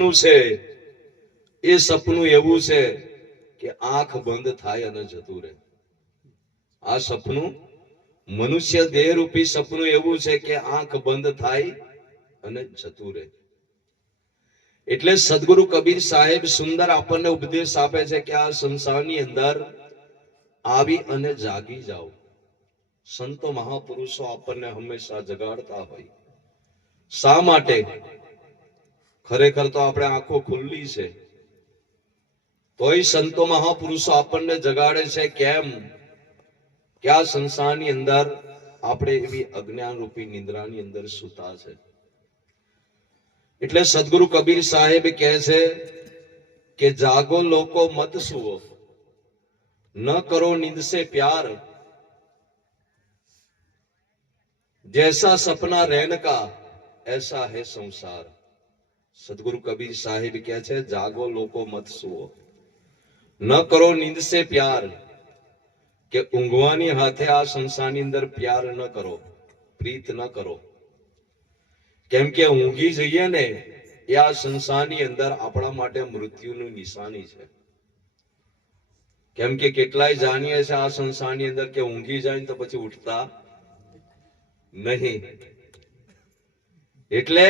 સપનું છે એ સપનું એવું છે કે આંખ બંધ થાય અને જતું રહે. આ સપનું મનુષ્ય દેહ રૂપી સપનું એવું છે કે આંખ બંધ થાય અને જતું રહે. એટલે સદગુરુ કબીર સાહેબ સુંદર આપણને ઉપદેશ આપે છે કે આ સંસારની અંદર આવી અને જાગી જાઓ. સંતો મહાપુરુષો આપણને હંમેશા જગાડતા હોય. શા માટે? ખરેખર તો આપણે આંખો ખુલ્લી છે, તોય સંતો મહાપુરુષો આપણને જગાડે છે. કેમ? કે આ સંસારની અંદર આપણે એવી અજ્ઞાન રૂપી નિંદ્રાની અંદર સૂતા છે. એટલે સદગુરુ કબીર સાહેબ કહે છે કે જાગો લોકો મત સુવો, ન કરો નીંદ સે પ્યાર, जैसा सपना रहन का ऐसा है संसार. सदगुरु कबीर साहिब કહે છે જાગો લોકો મત સુવો, ન કરો નીંદ સે પ્યાર, કે ઊંઘવાની હાથે આ સંસારની અંદર પ્યાર ન કરો, પ્રીત ન કરો. કેમ કે ઊંઘી જઈએ ને એ આ સંસારની અંદર આપણા માટે મૃત્યુની નિશાની છે. કેમ કે કેટલાય જાણીએ છે આ સંસારની અંદર કે ઊંઘી જાય તો પછી ઉઠતા નહીં. એટલે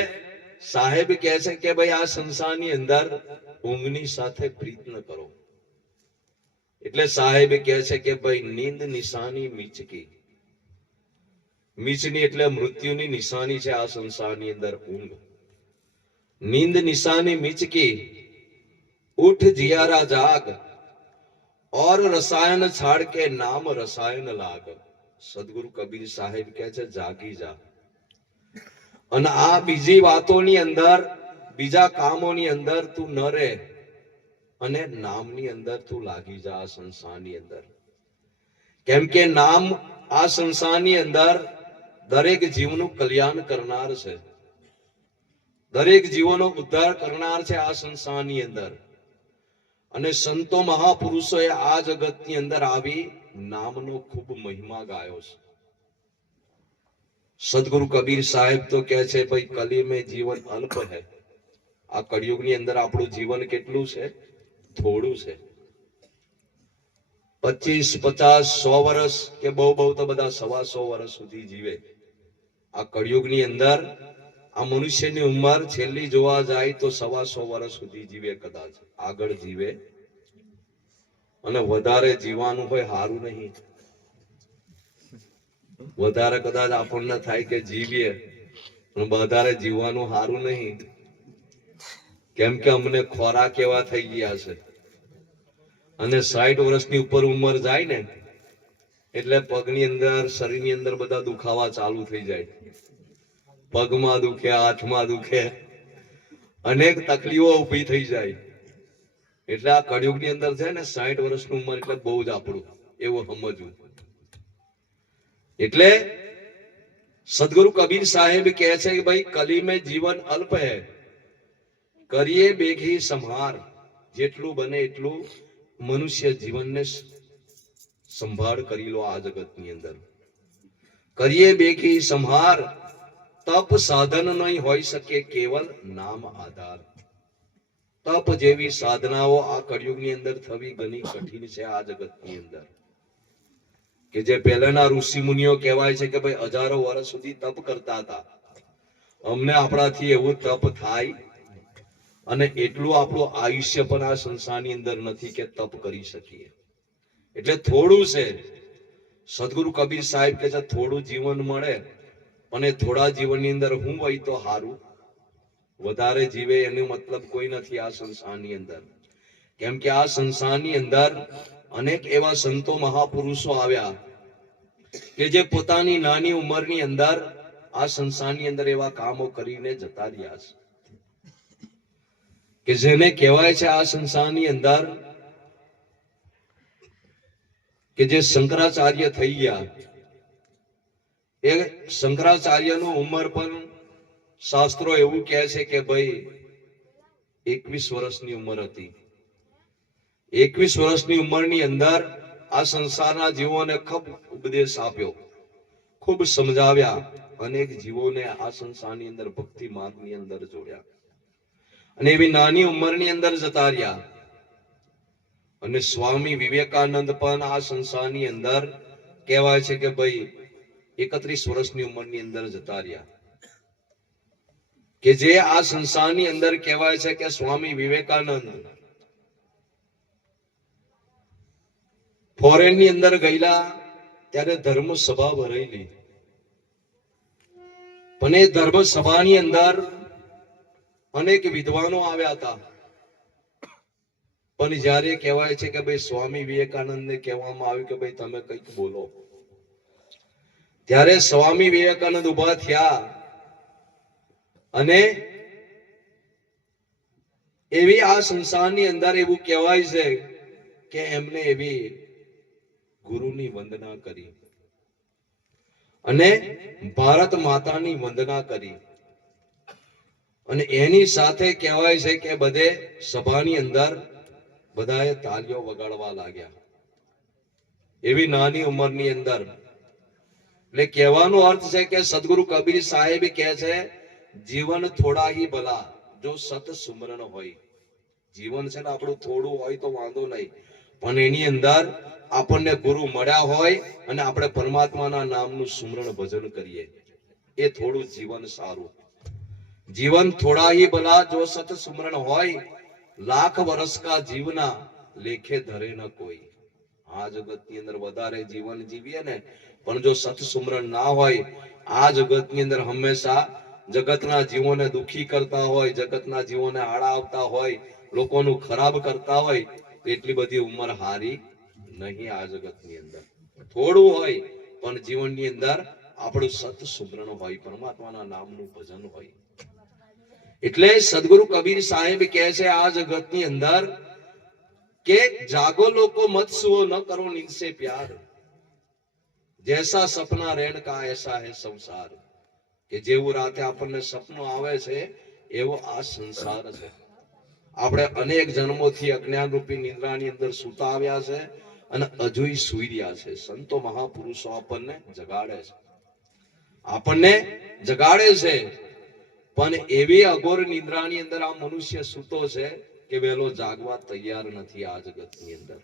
સાહેબ કહે છે કે ભાઈ આ સંસારની અંદર ઊંઘની સાથે પ્રીત ન કરો. એટલે સાહેબ કહે છે કે ભાઈ નીંદ નિશાની મીચકી. મીચની એટલે મૃત્યુની નિશાની છે આ સંસારની અંદર ઊંઘ. નીંદ નિશાની મીચકી, ઉઠ जियारा जाग, और रसायन छाड़ के नाम रसायन लाग. સદગુરુ કબીર સાહેબ કહે છે જાગી જા, અને આ બીજી વાતોની અંદર, બીજા કામોની અંદર તું ન રહે, અને નામની અંદર તું લાગી જા આ સંસારની અંદર. કેમ કે નામ આ સંસારની અંદર દરેક જીવનું કલ્યાણ કરનાર છે, દરેક જીવોનો ઉદ્ધાર કરનાર છે આ સંસારની અંદર. અને સંતો મહાપુરુષોએ આ જગતની અંદર આવી નામનો ખૂબ મહિમા ગાયો છે. સદગુરુ કબીર સાહેબ તો કહે છે ભાઈ કલી મેં જીવન અલ્પ હૈ. આ કળિયુગની અંદર આપણું જીવન કેટલું છે? થોડું છે. 25, 50, 100 વર્ષ, કે બહુ બહુ તો બધા 125 વર્ષ સુધી જીવે. આ કળિયુગની અંદર આ મનુષ્યની ઉંમર છેલ્લી જોવા જાય તો 125 વર્ષ સુધી જીવે, કદાચ આગળ જીવે. અને વધારે જીવવાનું હોય હારું નહીં. વધારે કદાચ આપણને થાય કે જીવીએ, પણ વધારે જીવવાનું હારું નહીં. કેમ કે અમને ખોરાક એવા થઈ ગયા છે. અને 60 વર્ષની ઉપર ઉંમર જાય ને એટલે પગની અંદર, શરીરની અંદર બધા દુખાવા ચાલુ થઈ જાય. પગમાં દુખે, હાથમાં દુખે, અનેક તકલીફો ઊભી થઈ જાય. એટલે આ કળિયુગની અંદર છે ને 60 વર્ષની ઉંમર એટલે બહુ જ આપણું એવું સમજવું. એટલે સદગુરુ કબીર સાહેબ કહે છે કે ભાઈ કલી મેં જીવન અલ્પ હૈ, કરીએ બેઘી સંહાર. જેટલું બને એટલું મનુષ્ય જીવનને સંભાળ કરી લો આ જગતની અંદર. કરીએ બેઘી સંહાર, તપ સાધન નહીં હોઈ શકે, કેવલ નામ આધાર. તપ જેવી સાધનાઓ આ કળિયુગની અંદર થવી ઘણી કઠિન છે આ જગતની અંદર. કે જે પહેલાના ઋષિ મુનિઓ કહેવાય છે કે ભાઈ હજારો વર્ષ સુધી તપ કરતા હતા. અમને આપણાથી એવું તપ થાય, અને એટલું આપણું આયુષ્ય પણ આ સંસારની અંદર નથી કે તપ કરી શકીએ. એટલે થોડું છે. સદગુરુ કબીર સાહેબ કે છે થોડું જીવન મળે, અને થોડા જીવનની અંદર હું હોય તો હારું. વધારે જીવે એનો મતલબ કોઈ નથી આ સંસારની અંદર. કેમ કે આ સંસારની અંદર અનેક એવા સંતો મહાપુરુષો આવ્યા કે જે પોતાની નાની ઉંમરની અંદર આ સંસારની અંદર એવા કામો કરીને જતા રહ્યા છે. કે જેને કહેવાય છે આ સંસારની અંદર કે જે શંકરાચાર્ય થઈ ગયા. એ શંકરાચાર્યનું ઉંમર પણ શાસ્ત્રો એવું કહે છે કે ભાઈ 21 વર્ષની ઉંમર હતી. 21 વર્ષની ઉંમરની અંદર આ સંસારના જીવોને ખૂબ ઉપદેશ આપ્યો, ખૂબ સમજાવ્યા. અનેક જીવોને આ સંસારની અંદર ભક્તિ માર્ગની અંદર જોડ્યા. અને એવી નાની ઉંમરની અંદર જતા રહ્યા. અને સ્વામી વિવેકાનંદ પણ આ સંસારની અંદર કહેવાય છે કે ભાઈ 31 વર્ષની ઉંમરની અંદર જતા રહ્યા. કે જે આ સંસારની અંદર કહેવાય છે કે સ્વામી વિવેકાનંદ ફોરેન ની અંદર ગયેલા ત્યારે ધર્મ સભા ભરેલી. પણ એ ધર્મ સભાની અંદર અનેક વિદ્વાનો આવ્યા હતા. પણ જ્યારે કહેવાય છે કે ભાઈ સ્વામી વિવેકાનંદને કહેવામાં આવ્યું કે ભાઈ તમે કંઈક બોલો, ત્યારે સ્વામી વિવેકાનંદ ઉભા થયા અને એવી આ સંસારની અંદર એવું કહેવાય છે કે એમને એવી ગુરુની વંદના કરી અને ભારત માતાની વંદના કરી. અને એની સાથે કહેવાય છે કે બધે સભાની અંદર બધાએ તાલીઓ વગાડવા લાગ્યા એવી નાની ઉંમરની અંદર. એટલે કહેવાનો અર્થ છે કે સદગુરુ કબીર સાહેબ કહે છે જીવન થોડા હી ભલા જો સત સુમરણ હોય. જીવન છે ને આપણું થોડું હોય તો વાંધો નહીં, પણ એની અંદર આપણને ગુરુ મળ્યા હોય અને આપણે પરમાત્માના નામનું સુમરણ ભજન કરીએ, એ થોડું જીવન સારું. જીવન થોડા હી ભલા જો સત સુમરણ હોય, લાખ વર્ષ કા જીવના લેખે ધરે ન કોઈ. આ જગતની અંદર વધારે જીવન જીવીએ ને, પણ જો સત સુમરણ ના હોય, આ જગતની અંદર હંમેશા જગતના જીવોને દુખી કરતા હોય, જગતના જીવોને આડા આવતા હોય, લોકોનું ખરાબ કરતા હોય, તો એટલી બધી ઉંમર હારી નહીં આ જગતની અંદર. થોડું હોય પણ જીવનની અંદર આપણું સત સુમરણ હોય, પરમાત્માના નામનું ભજન હોય. એટલે સદગુરુ કબીર સાહેબ કહે છે આ જગતની અંદર કે જાગો લોકો મત સુઓ ન કરો નિનસે પ્યાર, જૈસા સપના રેણ કા એસા હે સંસાર. કે જેવું રાતે આપણને સપનું આવે છે એવો આ સંસાર છે. આપણે અનેક જન્મોથી અજ્ઞાન રૂપી નિંદ્રાની અંદર સૂતા આવ્યા છે અને હજુય સૂઈ રહ્યા છે. સંતો મહાપુરુષો આપણને જગાડે છે, આપણને જગાડે છે. પણ એવી અઘોર નિંદ્રાની અંદર આ મનુષ્ય સૂતો છે કે વહેલો જાગવા તૈયાર નથી આ જગતની અંદર.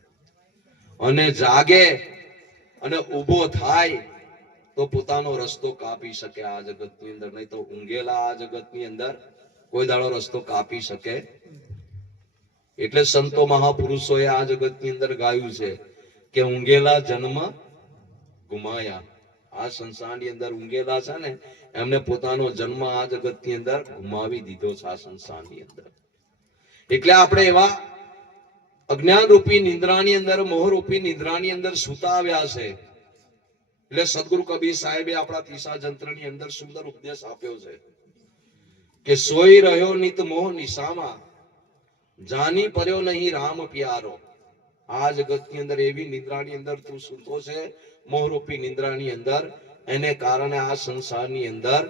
અને જાગે અને ઊભો થાય તો પોતાનો રસ્તો કાપી શકે આ જગતની અંદર, નહીં તો ઊંઘેલા આ જગતની અંદર કોઈ દાડો રસ્તો કાપી શકે. એટલે સંતો મહાપુરુષોએ આ જગતની અંદર ગાયું છે કે ઊંઘેલા જન્મ ગુમાયા. આ સંસારની અંદર ઊંઘેલા છે ને એમને પોતાનો જન્મ આ જગતની અંદર ગુમાવી દીધો છે આ સંસારની અંદર. એટલે આપણે એવા અજ્ઞાન રૂપી નિંદ્રાની અંદર, મોહ રૂપી નિંદ્રાની અંદર સૂતા આવ્યા છે. એટલે સદગુરુ કબીર સાહેબે આપણા તીસા જંત્રની અંદર સુંદર ઉપદેશ આપ્યો છે કે સોઈ રહ્યો નિત મોહ નિશામાં, જાની પડ્યો નહીં રામ પ્યારો. આ જગતની અંદર એવી નિંદ્રાની અંદર તું સૂતો છે, મોહરૂપી નિંદ્રાની અંદર, એને કારણે આ સંસારની અંદર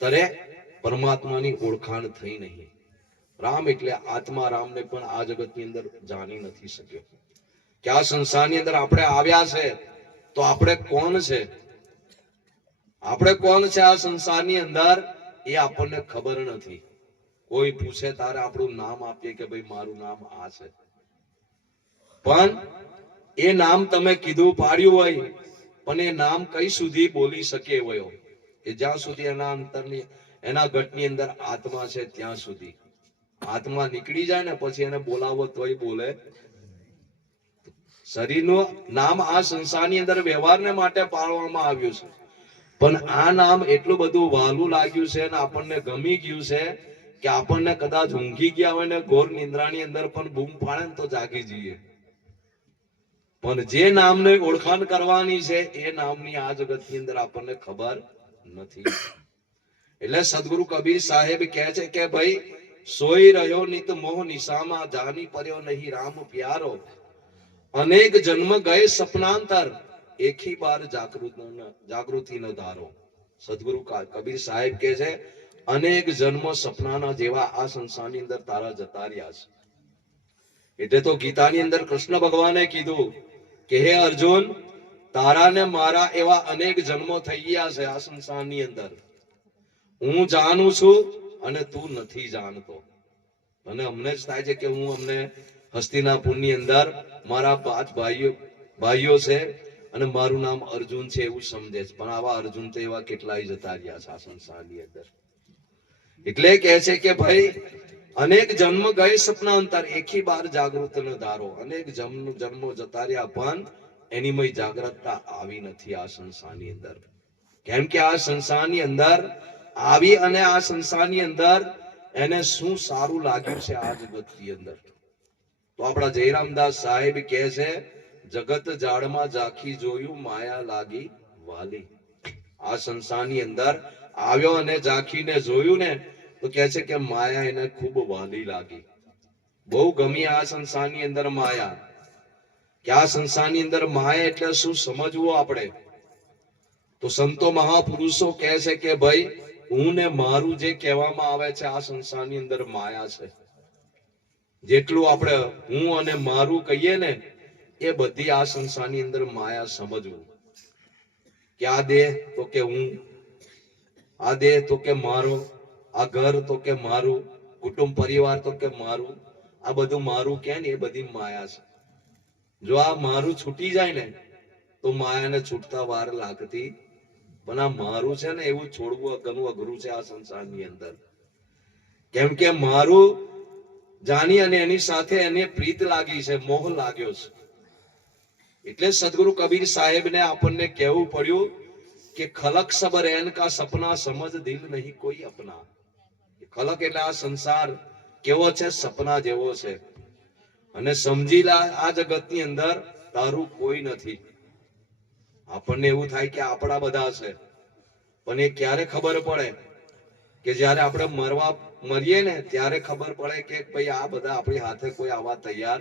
તરે પરમાત્માની ઓળખાણ થઈ નહીં. રામ એટલે આત્મા રામને પણ આ જગતની અંદર જાણી નથી શક્યો. કે આ સંસારની અંદર આપણે આવ્યા છે તો આપણે કોણ છે, આપણે કોણ છે આ સંસારની અંદર એ આપણને ખબર નથી. કોઈ પૂછે તારે આપણું નામ આપીએ કે ભાઈ મારું નામ આ છે, પણ એ નામ તમે કીધું પાડ્યું હોય, પણ એ નામ કઈ સુધી બોલી શકે એવો કે જ્યાં સુધી એના અંતરની એના ઘટની અંદર આત્મા છે ત્યાં સુધી. આત્મા નીકળી જાય ને પછી એને બોલાવો તોય બોલે. શરીરનું નામ આ સંસારની અંદર વ્યવહારને માટે પાડવામાં આવ્યું છે, પણ આ નામ એટલું બધું વહાલું લાગ્યું છે અને આપણને ગમી ગયું છે કે આપણને કદાચ ઊંઘી ગયા હોય ને ઘોર નિંદ્રાની અંદર પણ બૂમ પાડે ને તો જાગી જઈએ. પણ જે નામને ઓળખાણ કરવાની છે એ નામની આ જગતની અંદર આપણને ખબર નથી. એટલે સદગુરુ કબીર સાહેબ કહે છે કે ભાઈ સોઈ રહ્યો નિત મોહ નિશામાં, જાની પડ્યો નહીં રામ પ્યારો. અનેક જન્મ ગયે સપનાંતર, એકી બાર જાગૃતિ ન ધારો. સદગુરુ કબીર સાહેબ કહે છે અનેક જન્મ સપનાના જેવા આ સંસારની અંદર તારા જતા રહ્યા છે. એટલે તો ગીતાની અંદર કૃષ્ણ ભગવાને કીધું કે હે અર્જુન, તારા ને મારા એવા અનેક જન્મો થઈ ગયા છે આ સંસારની અંદર. હું જાણું છું અને તું નથી જાણતો. અને અમને જ થાય છે કે હું અમને હસ્તિનાપુરની અંદર મારા 5 ભાઈઓ છે અને મારું નામ અર્જુન છે એવું સમજે છે, પણ આવા અર્જુન તો એવા કેટલાય જતા રહ્યા છે આ સંસારની અંદર. એટલે કહે છે કે ભાઈ અનેક જન્મ ગયે સપના અંતર, એકી બાર જાગૃત ન ધારો. અનેક જન્મો જતા રહ્યા પણ એનીમય જાગૃતતા આવી નથી આ સંસારની અંદર. કેમ કે આ સંસારની અંદર આવી અને આ સંસારની અંદર એને શું સારું લાગ્યું છે આ જગતની અંદર. તો આપણા જયરામદાસ સાહેબ કહે છે, જગત જાળમાં ઝાંખી જોયું, માયા લાગી વાલી. આ સંસારની અંદર આવ્યો અને ઝાંખીને જોયું ને તો કહે છે કે માયા એને ખૂબ વાલી લાગી, બહુ ગમી આ સંસારની અંદર માયા. કે આ સંસારની અંદર માયા એટલે શું સમજવું આપણે? તો સંતો મહાપુરુષો કહે છે કે ભાઈ હું ને મારું જે કહેવામાં આવે છે આ સંસારની અંદર માયા છે. જેટલું આપણે હું અને મારું કહીએ ને એ બધી આ સંસારની અંદર માયા સમજવું. કે આ દેહ તો કે હું, આ દેહ તો કે મારો, આ ઘર તો કે મારું, કુટુંબ પરિવાર તો કે મારું, આ બધું મારું કે ને એ બધી માયા છે. જો આ મારું છૂટી જાય ને તો માયાને છૂટતા વાર લાગતી, પણ આ મારું છે ને એવું છોડવું ઘણું અઘરું છે આ સંસારની અંદર. કેમ કે મારું જાણી અને એની સાથે એને પ્રીત લાગી છે, મોહ લાગ્યો છે. એટલે સદગુરુ કબીર સાહેબને આપણને કહેવું પડ્યું કે ખલક સબ રૈન કા સપના, સમજ દિલ નહીં કોઈ અપના. ખલક એટલે આ સંસાર કેવો છે? સપના જેવો છે. અને સમજી લા આ જગતની અંદર તારું કોઈ નથી. આપણને એવું થાય કે આપણા બધા છે, પણ એ ક્યારે ખબર પડે? કે જ્યારે આપણે મરીએ ને ત્યારે ખબર પડે કે ભાઈ આ બધા આપણી હાથે કોઈ આવવા તૈયાર.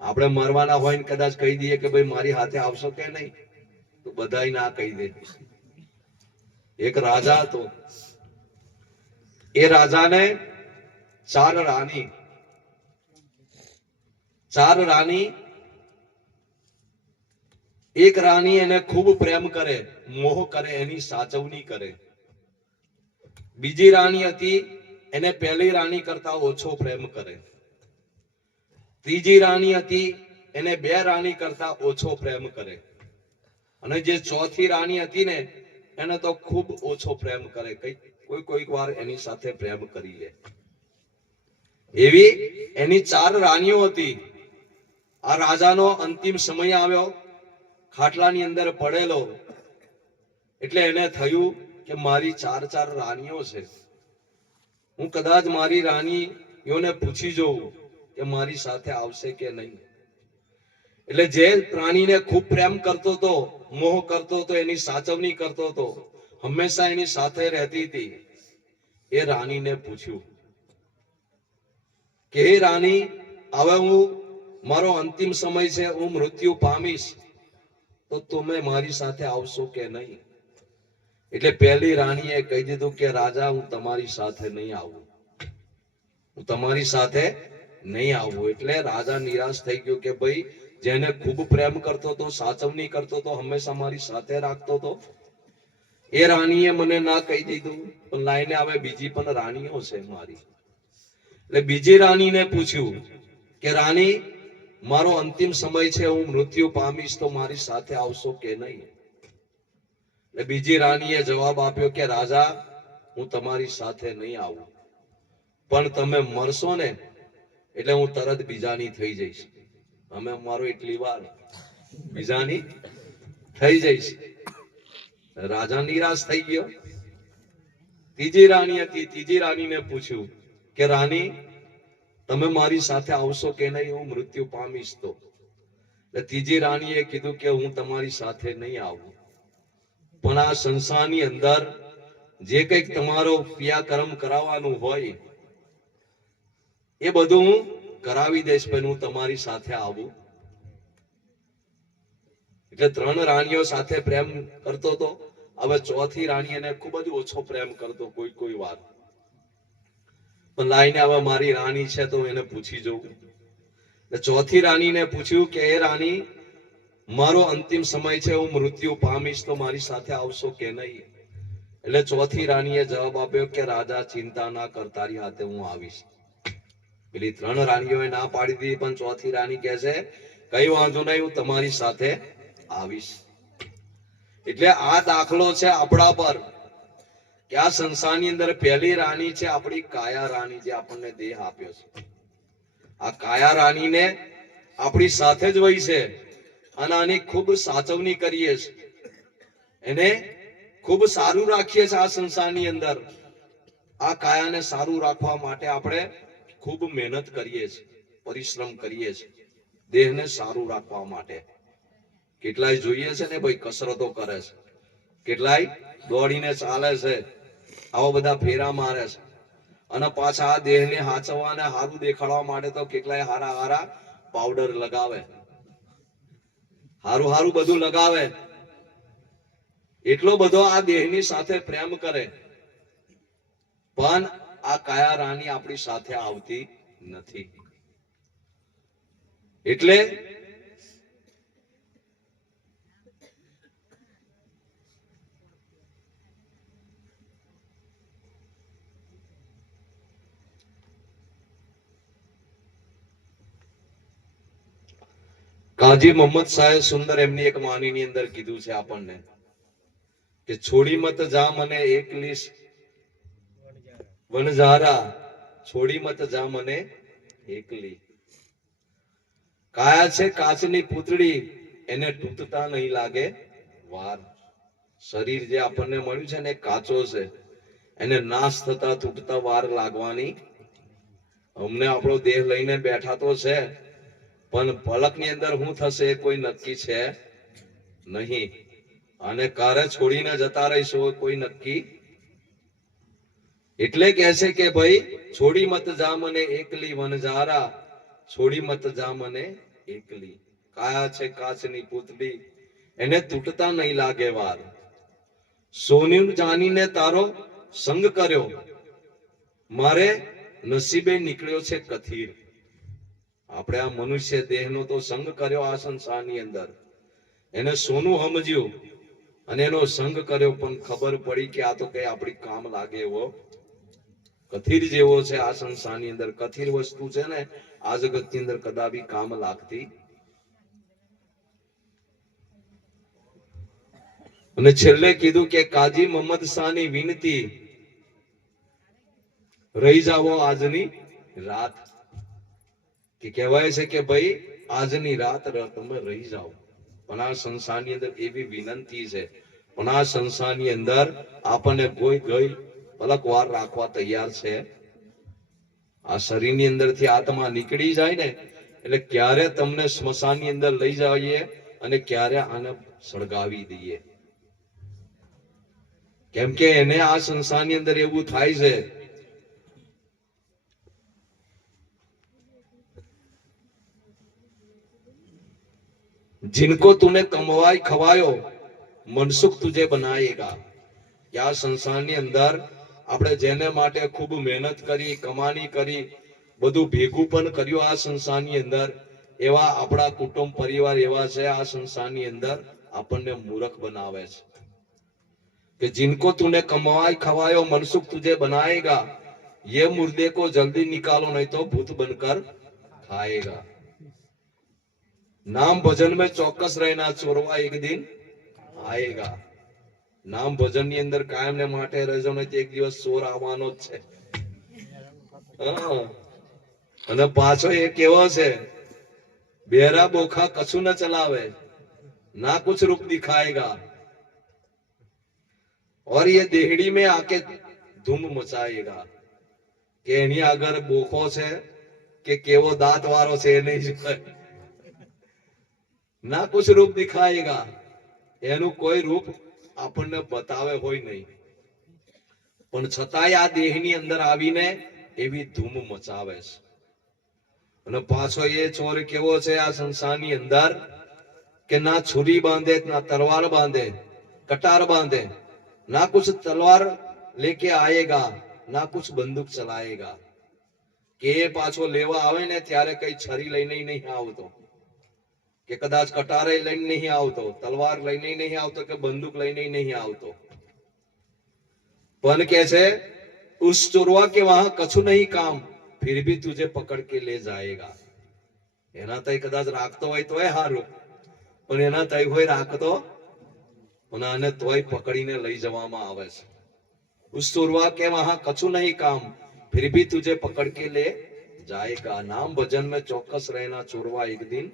આપણે મરવાના હોય ને કદાચ કહી દઈએ કે ભાઈ મારી હાથે આવશો કે નહીં, તો બધાય ના કહી દે. એક રાજા હતો, એ રાજાને ચાર રાણી, એક રાણી એને ખૂબ પ્રેમ કરે, મોહ કરે, એની સાચવણી કરે. બીજી રાણી હતી એને પહેલી રાણી કરતા ઓછો પ્રેમ કરે. ત્રીજી રાણી હતી એને 2 રાણી કરતા ઓછો પ્રેમ કરે. અને જે ચોથી રાણી હતી ને એને તો ખૂબ ઓછો પ્રેમ કરે, કોઈક વાર એની સાથે પ્રેમ કરી લે. એવી એની 4 રાણીઓ હતી. આ રાજાનો અંતિમ સમય આવ્યો, ખાટલાની અંદર પડેલો, એટલે એને થયું કે મારી 4 રાણીઓ છે, હું કદાચ મારી રાણીઓને પૂછી જોઉં કે મારી સાથે આવશે કે નહીં. એટલે જે પ્રાણીને ખૂબ પ્રેમ કરતો હતો, મોહ કરતો હતો, એની સાચવણી કરતો હતો, હંમેશા એની સાથે રહેતી હતી, એ રાણીને પૂછ્યું કે હે રાણી, હવે મારો અંતિમ સમય છે, હું મૃત્યુ પામીશ, તો તમે મારી સાથે આવશો કે નહીં? એટલે પહેલી રાણીએ કહી દીધું કે રાજા હું તમારી સાથે નહીં આવું, હું તમારી સાથે નહીં આવું. એટલે રાજા નિરાશ થઈ ગયો કે ભાઈ જેને ખૂબ પ્રેમ કરતો હતો, સાચવણી કરતો હતો, હંમેશા મારી સાથે રાખતો હતો, એ રાણીએ મને ના કહી દીધું. પણ લાઈને આવે બીજી પણ રાણીઓ છે મારી. એટલે બીજી રાણીને પૂછ્યું કે રાણી મારો અંતિમ સમય છે, હું મૃત્યુ પામીશ, તો મારી સાથે આવશો કે નહીં? એટલે બીજી રાણીએ જવાબ આપ્યો કે રાજા હું તમારી સાથે નહીં આવું, પણ તમે મરશો ને એટલે હું તરત બીજાની થઈ જઈશ. અમે મારો એટલી વાર બીજાની થઈ જઈશ. રાજા નિરાશ થઈ ગયો. ત્રીજી રાણી હતી, ત્રીજી રાણીને પૂછ્યું કે રાણી તમે મારી સાથે આવશો કે નહીં, હું મૃત્યુ પામીશ તો? એટલે ત્રીજી રાણીએ કીધું કે હું તમારી સાથે નહીં આવું, પણ આ સંસારની અંદર જે કંઈક તમારો ક્રિયાકર્મ કરાવવાનું હોય એ બધું હું કરાવી દઈશ, પણ હું તમારી સાથે આવું. એટલે 3 રાણીઓ સાથે પ્રેમ કરતો હતો. હવે ચોથી રાણી એને ખૂબ જ ઓછો પ્રેમ કરતો કોઈ વાર. પણ લાઈને હવે મારી રાણી છે તો એને પૂછી જોઉં. એટલે ચોથી રાણીને પૂછ્યું કે એ રાણી મારો અંતિમ સમય છે, હું મૃત્યુ પામીશ, તો મારી સાથે આવશો કે નહીં? એટલે ચોથી રાણીએ જવાબ આપ્યો કે રાજા ચિંતા ના કર, તારી હાથે હું આવીશ. પેલી 3 રાણીઓએ ના પાડી દીધી, પણ ચોથી રાણી કહે છે કઈ વાંધો નહીં, હું તમારી સાથે આવીશ. એટલે આ દાખલો છે આપણા પર કે આ સંસારની અંદર પહેલી રાણી છે આપણી કાયા રાણી, જે આપણને દેહ આપ્યો છે. આ કાયા રાણીને આપણી સાથે જ વહી છે અને આની ખૂબ સાચવણી કરીએ છીએ, એને ખૂબ સારું રાખીએ છીએ. આ સંસારની અંદર આ કાયાને સારું રાખવા માટે આપણે ખૂબ મહેનત કરીએ છીએ, પરિશ્રમ કરીએ છીએ દેહને સારું રાખવા માટે. કેટલાય જોઈએ છે ને ભાઈ કસરતો કરે છે, કેટલાય દોડીને ચાલે છે, આવા બધા ફેરા મારે છે, અને પાછા આ દેહને હાચવવા અને સારું દેખાડવા માટે તો કેટલાય હારા હારા પાવડર લગાવે, હારું હારું બધું લગાવે. એટલો બધો આ દેહની સાથે પ્રેમ કરે, પણ આ કાયા રાણી આપણી સાથે આવતી નથી. એટલે કાજી મોહમ્મદ સાહેબ સુંદર એમની એક વાણીની અંદર કીધું છે આપણને કે છોડી મત જા મને એકલી વનઝારા, છોડી મત જા મને એકલી. કાયા છે કાચની પૂતળી, એને તૂટતા નહીં લાગે વાર. શરીર જે આપણને મળ્યું છે ને કાચો છે, એને નાશ થતા તૂટતા વાર લાગવાની. અમને આપણો દેહ લઈને બેઠા તો છે, પણ પલકની અંદર શું થશે એ કોઈ નક્કી છે નહીં, અને કારે છોડીને જતા રહીશું કોઈ નક્કી. એટલે કહે છે કે ભાઈ છોડી મત જા મને એકલી વનઝારા, છોડી મત જા મને એકલી. કાયા છે કાચની પૂતળી, એને તૂટતા નહીં લાગે વાર. સોનું જાનીને તારો સંગ કર્યો, મારે નસીબે નીકળ્યો છે કથીર. આપણે આ મનુષ્ય દેહનો તો સંગ કર્યો આ સંસારની અંદર, એને સોનું સમજ્યું અને એનો સંગ કર્યો, પણ ખબર પડી કે આ તો કઈ આપણી કામ લાગે એવો કથીર જેવો છે. આ સંસારની અંદર કથીર વસ્તુ છે ને આ જગતની અંદર કદાપી કામ લાગતી. અને છેલ્લે કીધું કે કાજી મોહમ્મદ શાહની વિનંતી, રહી જાવો આજની રાત. કે કહેવાય છે કે ભાઈ આજની રાત તમે રહી જાઓ. પણ આ સંસારની અંદર એવી વિનંતી છે, પણ આ સંસારની અંદર આપણને કોઈ ગઈ પલક વાર રાખવા તૈયાર છે. આ શરીરની અંદરથી આત્મા નીકળી જાય ને એટલે ક્યારે તમને સ્મશાનની અંદર લઈ જઈએ અને ક્યારે આને સળગાવી દઈએ. કેમ કે એને આ સંસારની અંદર એવું થાય છે जिनको तूने कमवाई खवायो मनसुख तुझे बनाएगा. या संसाરની અંદર આપણે જેને માટે ખૂબ મહેનત કરી, કમાણી કરી, બધું ભેગું પણ કર્યું આ સંસારની અંદર, એવા આપણા કુટુંબ પરિવાર એવા છે આ સંસારની અંદર આપણને મૂર્ખ બનાવે છે. कि जिनको तूने कमाई खवायो मनसुख तुझे बनाएगा, ये मुर्दे को जल्दी निकालो नहीं तो भूत बनकर खाएगा. नाम भजन में चौकस रहना, चोरवा एक दिन आएगा. નામ ભજન ની અંદર કાયમ ને માટે રહેજો ને એક દિવસ ચોર આવવાનો જ છે. અને પાછો એ કેવો છે, બેરા બોખા કશું ન ચલાવે, ના कुछ रूप दिखाएगा, और ये देहड़ी में आके धूम मचाएगा. કે એની આગળ બોખો છે કે કેવો દાંત વાળો છે એ નહીં જોવાય. ના कुछ रूप दिखाएगा, એનું કોઈ રૂપ આપણને બતાવે હોય નહીં, પણ છતાંય આ દેહની અંદર આવીને એવી ધૂમ મચાવે છે. અને પાછો એ ચોર કેવો છે આ સંસારની અંદર કે ના છુરી બાંધે, ના તલવાર બાંધે, કટાર બાંધે, ना कुछ तलवार लेके आएगा, ना कुछ बंदूक चलाएगा. કે પાછો લેવા આવે ને ત્યારે કઈ છરી લઈને નહીં આવતો, કે કદાચ કટારે લઈને નહીં આવતો, તલવાર લઈને નહીં આવતો, કે બંદૂક લઈને નહીં આવતો. પણ કે છે ઉસ ચોરવા કે વહાં કછું નહીં કામ ફિર ભી તુજે પકડ કે લે જાયેગા. એના તઈ કદાચ રાખતો હોય તોય હારું, પણ એના તઈ હોય રાખતો અને આને તોય પકડીને લઈ જવામાં આવે છે. ઉસ ચોરવા કે વહાં કછું નહીં કામ फिर भी तुझे पकड़ के ले जाएगा. नाम भजन में चौकस रहना चोरवा एक दिन,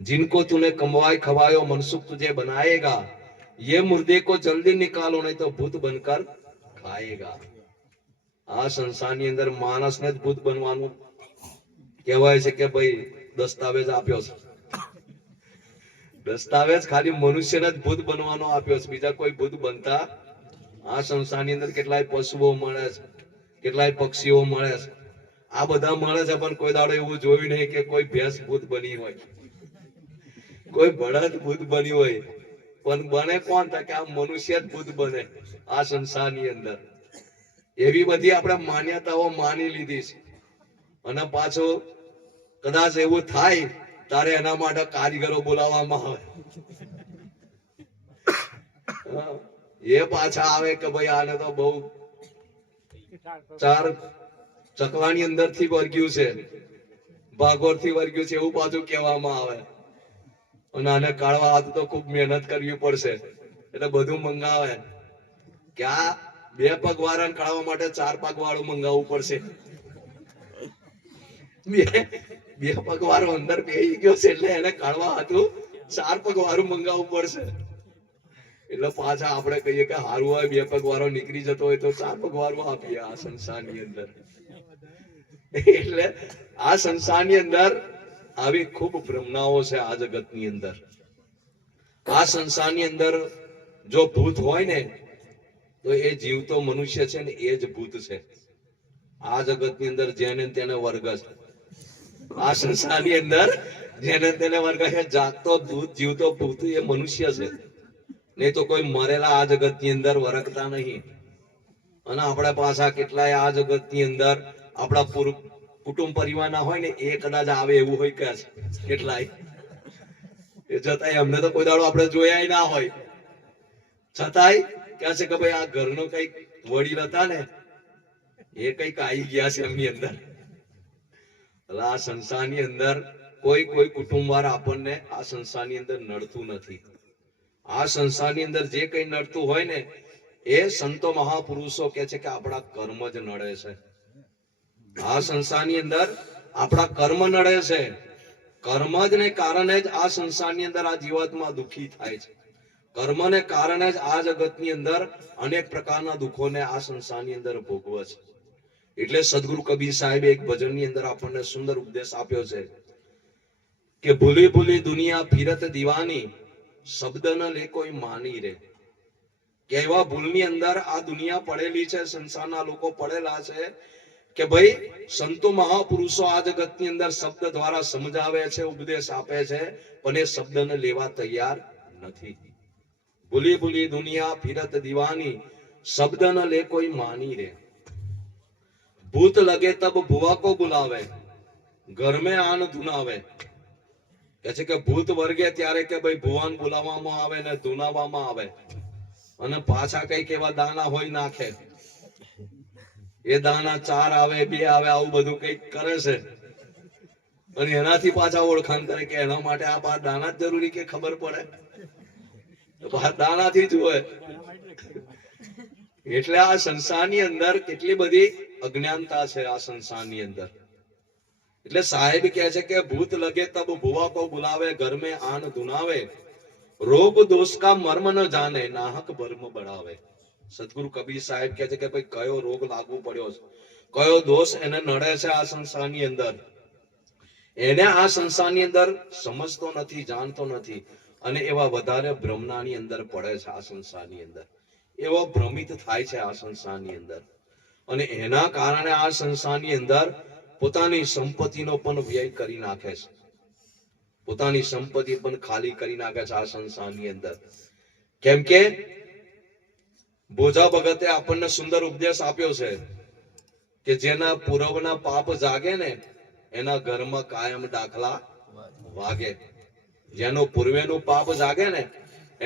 जिनको तूने कमवाए खवायो मनसुख तुझे बनाएगा. ये मुर्दे को जल्दी निकालो नहीं तो भूत बनकर खाएगा. આ સંસારની અંદર માણસને જ ભૂત બનવાનું કહેવાય છે કે ભાઈ દસ્તાવેજ આપ્યો છે. દસ્તાવેજ ખાલી મનુષ્યને જ ભૂત બનવાનો આપ્યો છે, બીજા કોઈ ભૂત બનતા. આ સંસારની અંદર કેટલાય પશુઓ મળે છે, કેટલાય પક્ષીઓ મળે છે. આ બધા મળે છે, પણ કોઈ દાડો એવું જોયું નહીં કે કોઈ ભેંસ ભૂત બની હોય, કોઈ બળદ ભૂત બની હોય. પણ બને કોણ થાય કે આ મનુષ્ય જ ભૂત બને આ સંસારની અંદર. એવી બધી આપણે માન્યતાઓ માની લીધી છે. અને પાછો કદાચ એવું થાય તારે એના માટે કારીગરો બોલાવવામાં આવે. એ પાછા આવે કે ભાઈ આને તો બહુ 4 ચકલાની અંદર થી વર્ગ્યું છે, ભાગોર થી વર્ગ્યું છે, એવું પાછું કહેવામાં આવે. અને આને કાઢવા હાથ તો ખૂબ મહેનત કરવી પડશે, એટલે બધું મંગાવે કે આ 2 પગ વાળાને કાઢવા માટે 4 પગ વાળું મંગાવવું પડશે. 2 પગ વાળો અંદર બેસી ગયો છે એટલે એને કાઢવા હતું 4 પગ વાળું મંગાવવું પડશે. એટલે પાછા આપણે કહીએ કે હારું હોય 2 પગ વાળો નીકળી જતો હોય તો 4 પગ વાળો આપીએ આ સંસારની અંદર. એટલે આ સંસારની અંદર આવી ખૂબ ભ્રમણાઓ છે આ જગતની અંદર. આ સંસારની અંદર જો ભૂત હોય ને તો એ જીવતો મનુષ્ય છે ને એ જ ભૂત છે. આ જગતની અંદર જેને તેને વર્ગ છે. આ સંસારની અંદર જેને તેને વર્ગ છે, જાગતો ભૂત જીવતો ભૂત એ મનુષ્ય છે, નહીં તો કોઈ મરેલા આ જગતની અંદર વરકતા નહીં. અને આપણા પાછા કેટલાય આ જગતની અંદર આપણા કુટુંબ પરિવારના હોય ને એ કદાચ આવે એવું હોય કે કેટલાય એ જતાંય અમને તો કોઈ દાડો આપણે જોયા ના હોય, છતાંય કહે છે કે ભાઈ આ ઘરનો કઈક વડીલ હતા ને એ કઈક આવી ગયા છે એમની અંદર. એટલે આ સંસારની અંદર કોઈ કુટુંબ વાળા આપણને આ સંસારની અંદર નડતું નથી. આ સંસારની અંદર જે કઈ નડતું હોય ને એ સંતો મહાપુરુષો કે છે કે આપણા કર્મ જ નડે છે. આ સંસારની અંદર આપણા કર્મ નડે છે. કર્મ જ ને કારણે જ આ સંસારની અંદર આ જીવાત્મા દુઃખી થાય છે. કર્મને કારણે જ આ જગતની અંદર અનેક પ્રકારના દુઃખોને આ સંસારની અંદર ભોગવે છે. એટલે સદગુરુ કબીર સાહેબે એક ભજનની અંદર આપણને સુંદર ઉપદેશ આપ્યો છે કે ભૂલી ભૂલી દુનિયા ફિરત દીવાની શબ્દ ન લે કોઈ માની રે. કે એવા ભૂલની અંદર આ દુનિયા પડેલી છે, સંસારના લોકો પડેલા છે કે ભાઈ સંતો મહાપુરુષો આ જગતની અંદર શબ્દ દ્વારા સમજાવે છે, ઉપદેશ આપે છે, પણ એ શબ્દને લેવા તૈયાર નથી. ભૂલી ભૂલી દુનિયા ફિરત દીવાની શબ્દ ન લે કોઈ માની રે. ભૂત લગે તબ ભુવા કો બુલાવે ઘર में આન ધુનાવે. કે છે કે ભૂત વર્ગે ત્યારે કે ભાઈ ભુવાન બોલાવવામાં આવે ને ધુનાવવામાં આવે, અને પાછા કઈક એવા દાના હોય નાખે. એ દાના 4 આવે 2 આવે આવું બધું કઈક કરે છે, અને એનાથી પાછા ઓળખાણ કરે કે એના માટે આ 5 દાના જ જરૂરી કે ખબર પડે તો 5 દાનાથી જ હોય. એટલે આ સંસારની અંદર કેટલી બધી અજ્ઞાનતા છે આ સંસારની અંદર. એટલે સાહેબ કહે છે કે ભૂત લગે તબ ભુવા કો બુલાવે ઘર में આન ધુનાવે રોગ દોષ કા મર્મ ન જાને નાહક ભર્મ બળાવે. સદગુરુ કબીર સાહેબ કહે છે કે ભાઈ કયો રોગ લાગુ પડ્યો છે, કયો દોષ એને નડે છે આ સંસારની અંદર, એને આ સંસારની અંદર સમજતો નથી, જાણતો નથી, અને એવા વધારે ભ્રમણાની અંદર પડે છે આ સંસારની અંદર. એવો ભ્રમિત થાય છે આ સંસારની અંદર, અને એના કારણે આ સંસારની અંદર પોતાની સંપત્તિનો પણ વ્યય કરી નાખે છે. પોતાની સંપત્તિ પણ ખાલી કરી નાખે છે આ સંસારની અંદર. કેમ કે ભોજા ભગતે આપણને સુંદર ઉપદેશ આપ્યો છે કે જેના પૂર્વના પાપ જાગે ને એના ઘરમાં કાયમ દાખલા વાગે. જેનો પૂર્વેનું પાપ જાગે ને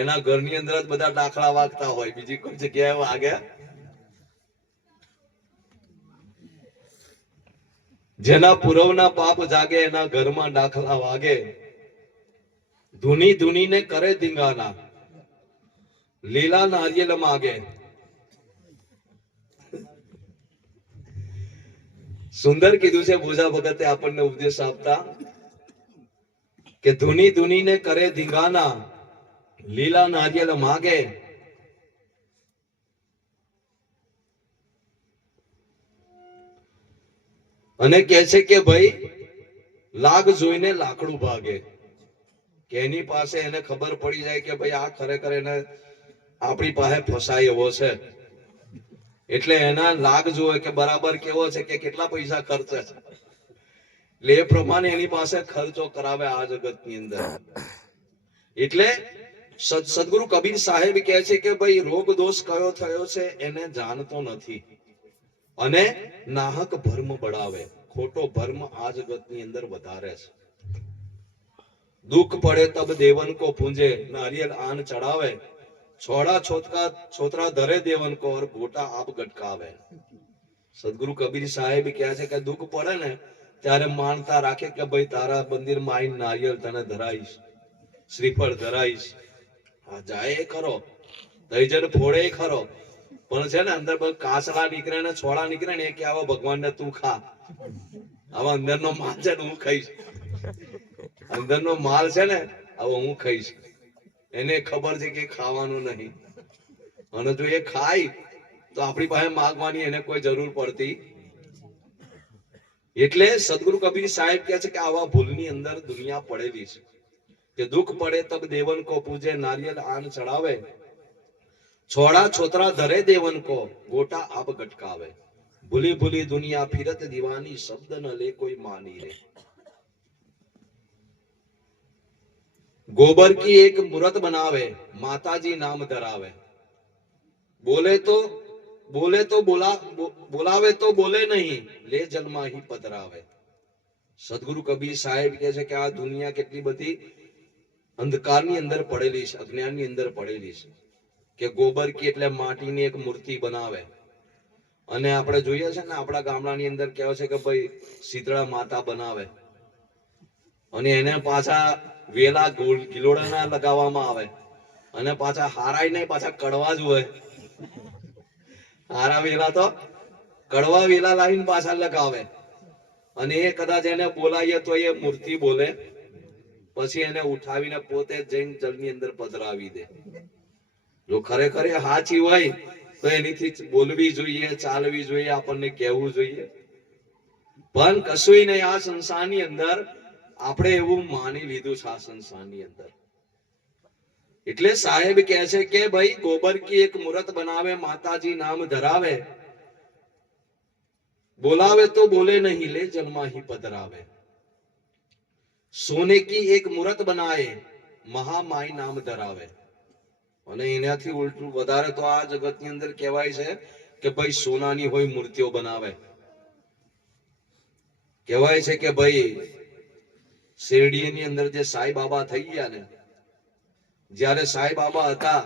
એના ઘરની અંદર જ બધા દાખલા વાગતા હોય, બીજી કોઈ જગ્યાએ વાગે. જેના પુરવના પાપ જાગે એના ઘરમાં દાખલા વાગે. ધૂની ધૂનીને કરે ધીંગાના, લીલા નારિયેલ માગે. સુંદર કીધું છે ભોજા ભગતે આપણને ઉપદેશ આપતા કે ધૂની ધૂનીને કરે ધીંગાના, લીલા નારિયેલ માગે. અને કહે છે કે ભાઈ લાગ જોઈને લાકડું ભાગે, કે એની પાસે એને ખબર પડી જાય કે ભાઈ આ ખરેખર એને આપણી પાસે ફસાય એવો છે, એટલે એના લાગ જોવે કે બરાબર કેવો છે, કે કેટલા પૈસા ખર્ચે છે, એટલે એ પ્રમાણે એની પાસે ખર્ચો કરાવે આ જગતની અંદર. એટલે સદગુરુ કબીર સાહેબ કહે છે કે ભાઈ રોગ દોષ કયો થયો છે એને જાણતો નથી, અને નાહક ભર્મ બળાવે. ખોટો ભર્મ આ જગતની અંદર વધારે છે. દુઃખ પડે તબ દેવન કો પૂંજે, નારિયેલ આન ચડાવે. છોડા છોતરા ધરે દેવન કો, और ગોટા આપ ગટકાવે. સદગુરુ કબીર સાહેબ કહે છે કે દુઃખ પડે ને ત્યારે માનતા રાખે કે ભાઈ તારા મંદિરમાં આવીને નારિયેળ તને ધરાઈશ, શ્રીફળ ધરાઈશ. હા જાય ખરો, દહીજન ફોડે ખરો, પણ છે ને અંદર કાસલા નીકળે ને છોડા નીકળે ને એ કે આવા ભગવાનને તું ખા, આવા અંદરનો માલ છે ને હું ખાઈશ, અંદરનો માલ છે ને આવો હું ખાઈશ. એને ખબર છે કે ખાવાનું નહીં, અને જો એ ખાય તો આપણી પાસે માગવાની એને કોઈ જરૂર પડતી. એટલે સદગુરુ કબીર સાહેબ કહે છે કે આવા ભૂલની અંદર દુનિયા પડેલી છે, કે દુઃખ પડે તબ દેવન કો પૂજે, નારિયેલ આન ચડાવે. છોડા છોતરા ધરે દેવન કો, ગોટા આપ ગટકાવે. ભૂલી ભૂલી દુનિયા ફિરત દીવાની, શબ્દ ન લે કોઈ માની રે. गोबर की एक मूर्त बनावे, माताजी नाम धरावे. बोले तो बोलावे तो बोले नहीं, ले जलमा ही पधरावे. સદગુરુ કબીર સાહેબ કહે છે કે આ દુનિયા કેટલી બધી અંધકારની અંદર પડેલી છે, અજ્ઞાનની અંદર પડેલી છે, કે ગોબર કી એટલે માટીની એક મૂર્તિ બનાવે. અને આપણે જોઈએ છે ને આપણા ગામડાની અંદર કહેવાય છે કે ભાઈ શીતળા માતા બનાવે, અને એને પાછા વેલા ગિલોડાના લગાવવામાં આવે, અને પાછા હારાય નહીં, પાછા કડવા જ હોય. હારા વેલા તો કડવા વેલા લાવીને પાછા લગાવે, અને એ કદાચ એને બોલાવીએ તો એ મૂર્તિ બોલે, પછી એને ઉઠાવીને પોતે જૈન જળની અંદર પધરાવી દે. જો ખરેખર એ સાચી હોય તો એનીથી બોલવી જોઈએ, ચાલવી જોઈએ, આપણને કહેવું જોઈએ. પણ કશું નહીં, આ સંસારની અંદર આપણે એવું માની લીધું છે આ સંસારની અંદર. એટલે સાહેબ કહે છે કે ભાઈ ગોબર કી એક મૂર્ત બનાવે, માતાજી નામ ધરાવે. બોલાવે તો બોલે નહીં, લે જન્મા ही पधरावे. सोने की एक मूर्त बनाए, महामाई नाम धरावे. અને એનાથી ઉલટું વધારે તો આ જગતની અંદર કહેવાય છે કે ભાઈ સોનાની હોય મૂર્તિઓ બનાવે. કહેવાય છે કે ભાઈ શેરડીની અંદર જે સાઈ બાબા થઈ ગયા ને, જ્યારે સાઈ બાબા હતા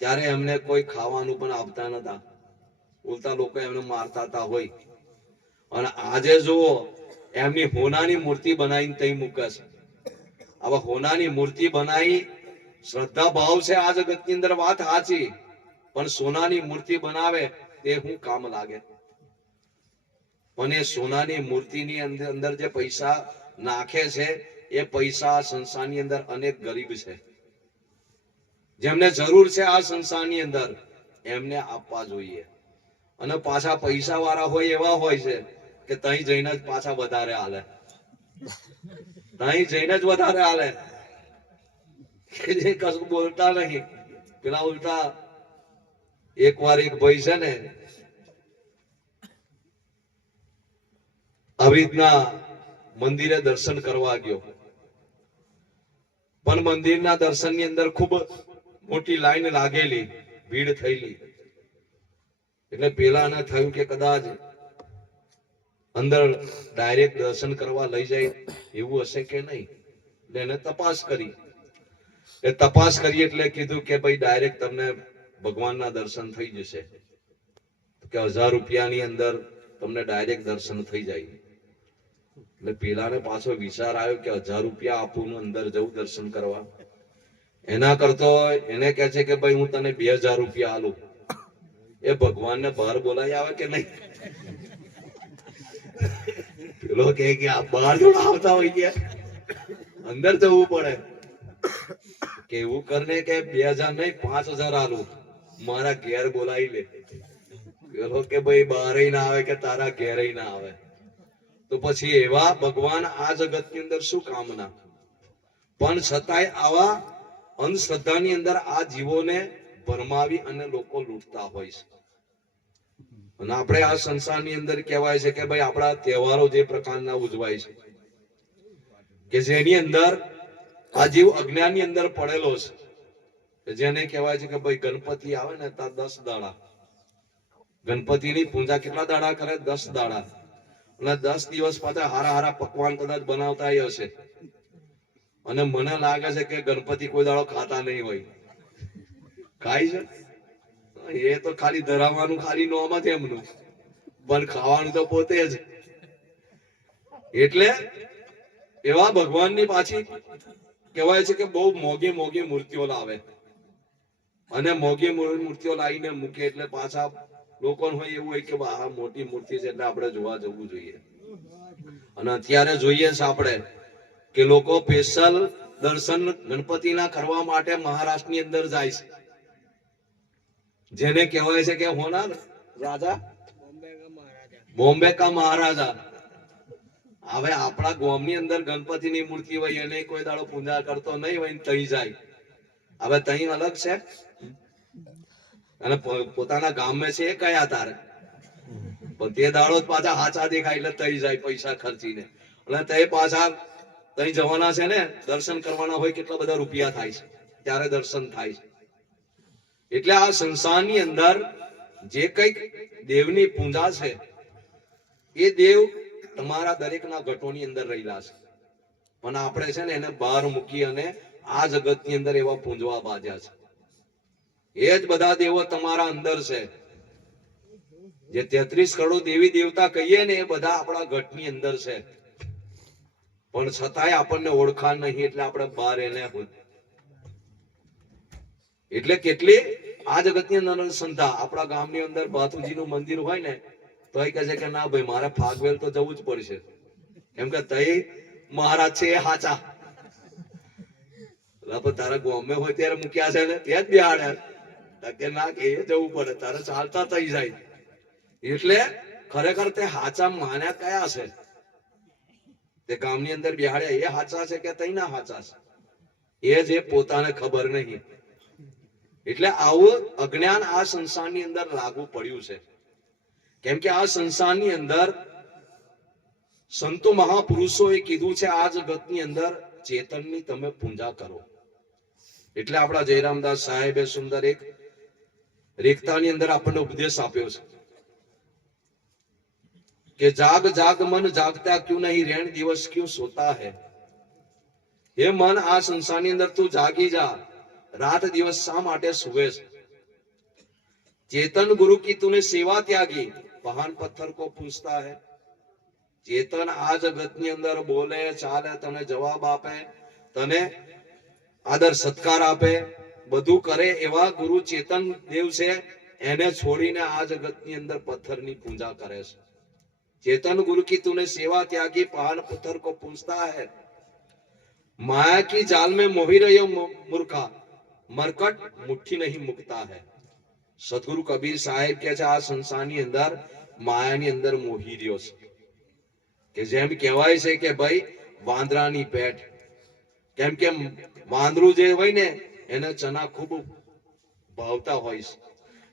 ત્યારે એમને કોઈ ખાવાનું પણ આપતા નતા, ઉલટા લોકો એમને મારતા હતા હોય. અને આજે જુઓ એમની હોનાની મૂર્તિ બનાવીને તઈ મૂકે છે. આવા હોનાની મૂર્તિ બનાવી, શ્રદ્ધા ભાવ છે આ જગતની અંદર, વાત સાચી, પણ સોનાની મૂર્તિ બનાવે તે શું કામ લાગે? પણ એ સોનાની મૂર્તિની અંદર જે પૈસા નાખે છે એ પૈસા સંસારની અંદર અનેક ગરીબ છે, જેમને જરૂર છે આ સંસારની અંદર, એમને આપવા જોઈએ. અને પાછા પૈસા વાળા હોય એવા હોય છે કે તઈ જઈને જ પાછા વધારે હાલે, તઈ જઈને જ વધારે હાલે, જે કશું બોલતા નહીં. પેલા ઉલટા એકવાર એક ભાઈ છે ને આવી રીતના મંદિરે દર્શન કરવા ગયો, પણ મંદિરના દર્શનની અંદર ખૂબ મોટી લાઈન લાગેલી, ભીડ થયેલી. એટલે પેલાને થયું કે કદાચ અંદર ડાયરેક્ટ દર્શન કરવા લઈ જાય એવું હશે કે નહીં. એટલે એને તપાસ કરી, એ તપાસ કરી એટલે કીધું કે ભાઈ ડાયરેક્ટ તમને ભગવાનના દર્શન થઈ જશે, કે 1000 રૂપિયાની અંદર તમને ડાયરેક્ટ દર્શન થઈ જાય. એટલે પેલાને પાછો વિચાર આવ્યો કે 1000 રૂપિયા આપું અંદર જવું દર્શન કરવા, એના કરતો એને કહે છે કે ભાઈ હું તને 2000 રૂપિયા આલું. એ ભગવાનને બહાર બોલાવી આવે કે નહીં? પેલો કે આ બહાર થોડા આવતા હોય ગયા, અંદર જવું પડે. કે એવું કરને કે 2000 નહીં 5000 આલું, મારા ઘેર બોલાવી લે. પેલો કે ભાઈ બહાર ના આવે કે તારા ઘેર ના આવે. તો પછી એવા ભગવાન આ જગતની અંદર શું કામના, પણ છતાંય આવા અંધશ્રદ્ધાની અંદર આ જીવોને ભરમાવી અને લોકો લૂંટતા હોય છે. અને આપણે આ સંસારની અંદર કહેવાય છે કે ભાઈ આપણા તહેવારો જે પ્રકારના ઉજવાય છે, કે જેની અંદર આ જીવ અજ્ઞાનની અંદર પડેલો છે, જેને કહેવાય છે કે ભાઈ ગણપતિ આવે ને ત્યાં 10 દાડા ગણપતિની પૂજા કેટલા દાડા કરે? 10 દાડા. અને 10 દિવસ પાછા હારા હારા પકવાન કદાચ બનાવતા હશે. અને મને લાગે છે કે ગણપતિ કોઈ દાડો ખાતા નહીં હોય. ખાય છે? એ તો ખાલી ધરાવવાનું ખાલી નોમ જ એમનું, પણ ખાવાનું તો પોતે જ. એટલે એવા ભગવાનની પાછી કહેવાય છે કે બહુ મોંઘી મોંઘી મૂર્તિઓ લાવે, અને મોંઘી મૂર્તિઓ લાવીને મૂકે. એટલે પાછા લોકોને હોય એવું હોય કે આ મોટી મૂર્તિ છે એટલે આપણે જોવા જવું જોઈએ. અને અત્યારે જોઈએ છે આપણે કે લોકો સ્પેશિયલ દર્શન ગણપતિના કરવા માટે મહારાષ્ટ્રની અંદર જાય છે, જેને કહેવાય છે કે હોના રાજા, બોમ્બે કા મહારાજા. હવે આપણા ગામની અંદર ગણપતિની મૂર્તિ હોય એને કોઈ દાડો પૂજા કરતો નહીં હોય, તઈ જાય. હવે તઈ અલગ છે, અને પોતાના ગામમાં છે એ કયા તારે, પણ તે દાડો પાછા હાચા દેખાય એટલે તઈ જાય પૈસા ખર્ચીને. અને તે પાછા તઈ જવાના છે ને દર્શન કરવાના હોય, કેટલા બધા રૂપિયા થાય છે ત્યારે દર્શન થાય છે. એટલે આ સંસારની અંદર જે કઈક દેવની પૂજા છે એ દેવ તમારા દરેકના ઘટોની અંદર રહેલા છે, પણ આપણે છે ને એને બહાર મૂકી અને આ જગતની અંદર એવા પૂંજવા બાજ્યા છે. એ જ બધા દેવો તમારા અંદર છે. જે 33 કરોડ દેવી દેવતા કહીએ ને એ બધા આપણા ઘટની અંદર છે, પણ છતાંય આપણને ઓળખાણ નહીં એટલે આપણે બહાર એને. એટલે કેટલી આ જગતની અંદર સંતા. આપણા ગામની અંદર બાથુજીનું મંદિર હોય ને તો એ કહે છે કે ના ભાઈ મારે ફાગવેલ તો જવું જ પડશે, એમ કે તઈ મહારાજ છે એ હાચા. તારા ગામે હોય ત્યારે મૂક્યા છે ને ત્યાં જ બિહાડે કે ના કે એ જવું પડે, તારે ચાલતા થઈ જાય. એટલે ખરેખર તે હાચા માન્યા કયા છે? તે ગામની અંદર બિહાડ્યા એ હાચા છે કે તઈ ના હાચા છે? એ જે પોતાને ખબર નહીં. એટલે આવું અજ્ઞાન આ સંસારની અંદર લાગુ પડ્યું છે. કેમ કે આ સંસારની અંદર સંતો મહાપુરુષોએ કીધું છે આ જગતની અંદર ચેતનની તમે પૂજા કરો. એટલે આપણા જયરામદાસ સાહેબે સુંદર એક રેખતાની અંદર આપણને ઉપદેશ આપ્યો છે કે જાગ જાગ મન જાગતા ક્યું નહીં, રેણ દિવસ ક્યું સોતા હૈ. હે મન, આ સંસારની અંદર તું જાગી જા, रात दिवस शा माटे सुवे। चेतन गुरु की तूने सेवा त्यागी, महान पत्थर को पूछता है। चेतन आ जगतनी अंदर बोले चाले, तने जवाब आपे, तने आदर सत्कार आपे, બધું કરે એવા ગુરુ ચેતન દેવ છે, એને છોડીને આ જગતની અંદર પથ્થરની પૂજા કરે છે। चेतन गुरु की तूने सेवा त्यागी, पहाड़ पत्थर को पूछता है। माया की जाल में मोही रहो मूर्खा, मरकट मुट्ठी नहीं मुकता है। सतगुरु कबीर साहेब के आ संसाરની અંદર માયાની અંદર મોહી રહ્યો છે કે જેમ કહેવાય છે કે ભાઈ વાંદરાની પેટ, કેમ કે વાંદરું જે હોય ને એને ચના ખૂબ ભાવતા હોય છે,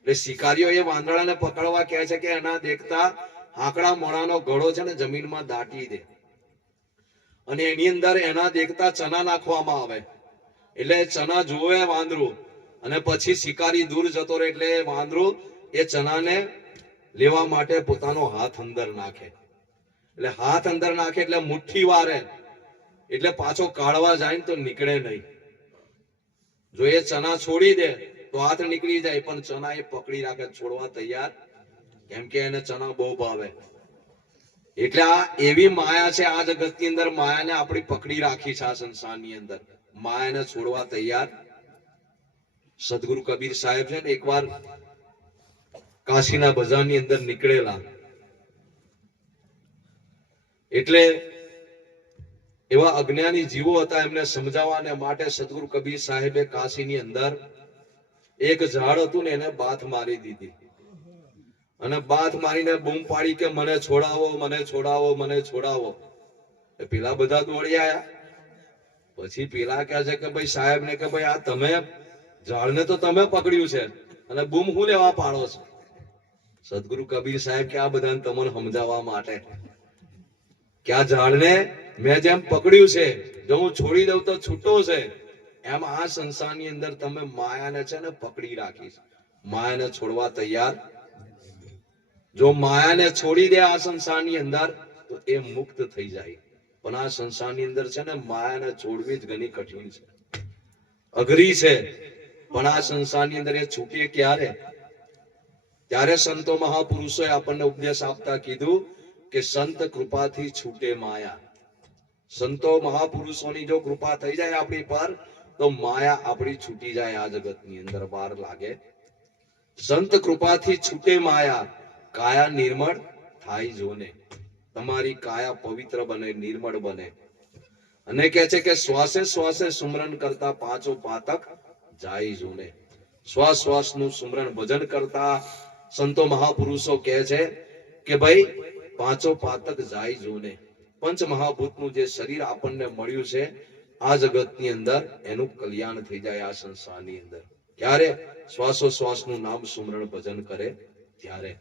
એટલે શિકારીઓ એ વાંદરાને પકડવા કહે છે કે એના દેખતા આંકડા મોણાનો ગળો છે ને જમીનમાં દાટી દે અને એની અંદર એના દેખતા ચના નાખવામાં આવે, એટલે ચના જોવે વાંદરું અને પછી શિકારી દૂર જતો રહે એટલે વાંદરું એ ચનાને લેવા માટે પોતાનો હાથ અંદર નાખે, એટલે હાથ અંદર નાખે એટલે મુઠ્ઠી વારે એટલે પાછો કાઢવા જાય તો નીકળે નહીં, જો એ ચના છોડી દે તો હાથ નીકળી જાય, પણ ચના એ પકડી રાખે, છોડવા તૈયાર, કેમ કે એને ચના બહુ ભાવે. એટલે આ એવી માયા છે આ જગતની અંદર, માયાને આપણી પકડી રાખી છે આ સંસારની અંદર, માયાને છોડવા તૈયાર. સદગુરુ કબીર સાહેબ છે ને એકવાર કાશીના બજારની અંદર નીકળેલા, એટલે એવા અજ્ઞાની જીવો હતા, એમને સમજાવવાને માટે સદગુરુ કબીર સાહેબે કાશીની અંદર એક ઝાડ હતું ને એને બાથ મારી દીધી, અને બાથ મારીને બૂમ પાડી કે મને છોડાવો, મને છોડાવો, મને છોડાવો. પેલા બધા દોડી આયા. પછી પેલા કહે છે કે ભાઈ સાહેબ ને કે ભાઈ આ તમે ઝાડને તો તમે પકડ્યું છે અને બૂમ હું લેવા પાડો છો? સદગુરુ કબીર સાહેબ કે આ બધાને તમને સમજાવવા માટે કે આ ઝાડને મેં જેમ પકડ્યું છે, જો હું છોડી દઉં તો છૂટો છે, એમ આ સંસારની અંદર તમે માયાને છે ને પકડી રાખી છે, માયાને છોડવા તૈયાર. જો માયાને છોડી દે આ સંસારની અંદર તો એ મુક્ત થઈ જાય, પણ આ સંસારની અંદર છે ને માયાને છોડવી જ ઘણી કઠિન છે, અઘરી છે. પણ આ સંસારની અંદર એ છૂટે ક્યારે? ત્યારે સંતો મહાપુરુષોએ આપણને ઉપદેશ આપતા કીધું કે સંત કૃપાથી છૂટે માયા. સંતો મહાપુરુષોની જો કૃપા થઈ જાય આપણી પર તો માયા આપણી છૂટી જાય, આ જગતની અંદર વાર લાગે. સંત કૃપાથી છૂટે માયા, કાયા નિર્મળ થાય જોને. તમારી કાયા પવિત્ર બને, નિર્મળ બને. અને કહે છે કે શ્વાસે શ્વાસે સુમરન કરતા પાંચો પાતક જાય જોને. શ્વાસ શ્વાસનું સુમરણ ભજન કરતા સંતો મહાપુરુષો કહે છે કે ભાઈ પાંચો પાતક જાય જોને. પંચ મહાભૂતનું જે શરીર આપણને મળ્યું છે આ જગતની અંદર, એનું કલ્યાણ થઈ જાય આ સંસારની અંદર. ક્યારે? શ્વાસો શ્વાસનું નામ સુમરણ ભજન કરે ત્યારે.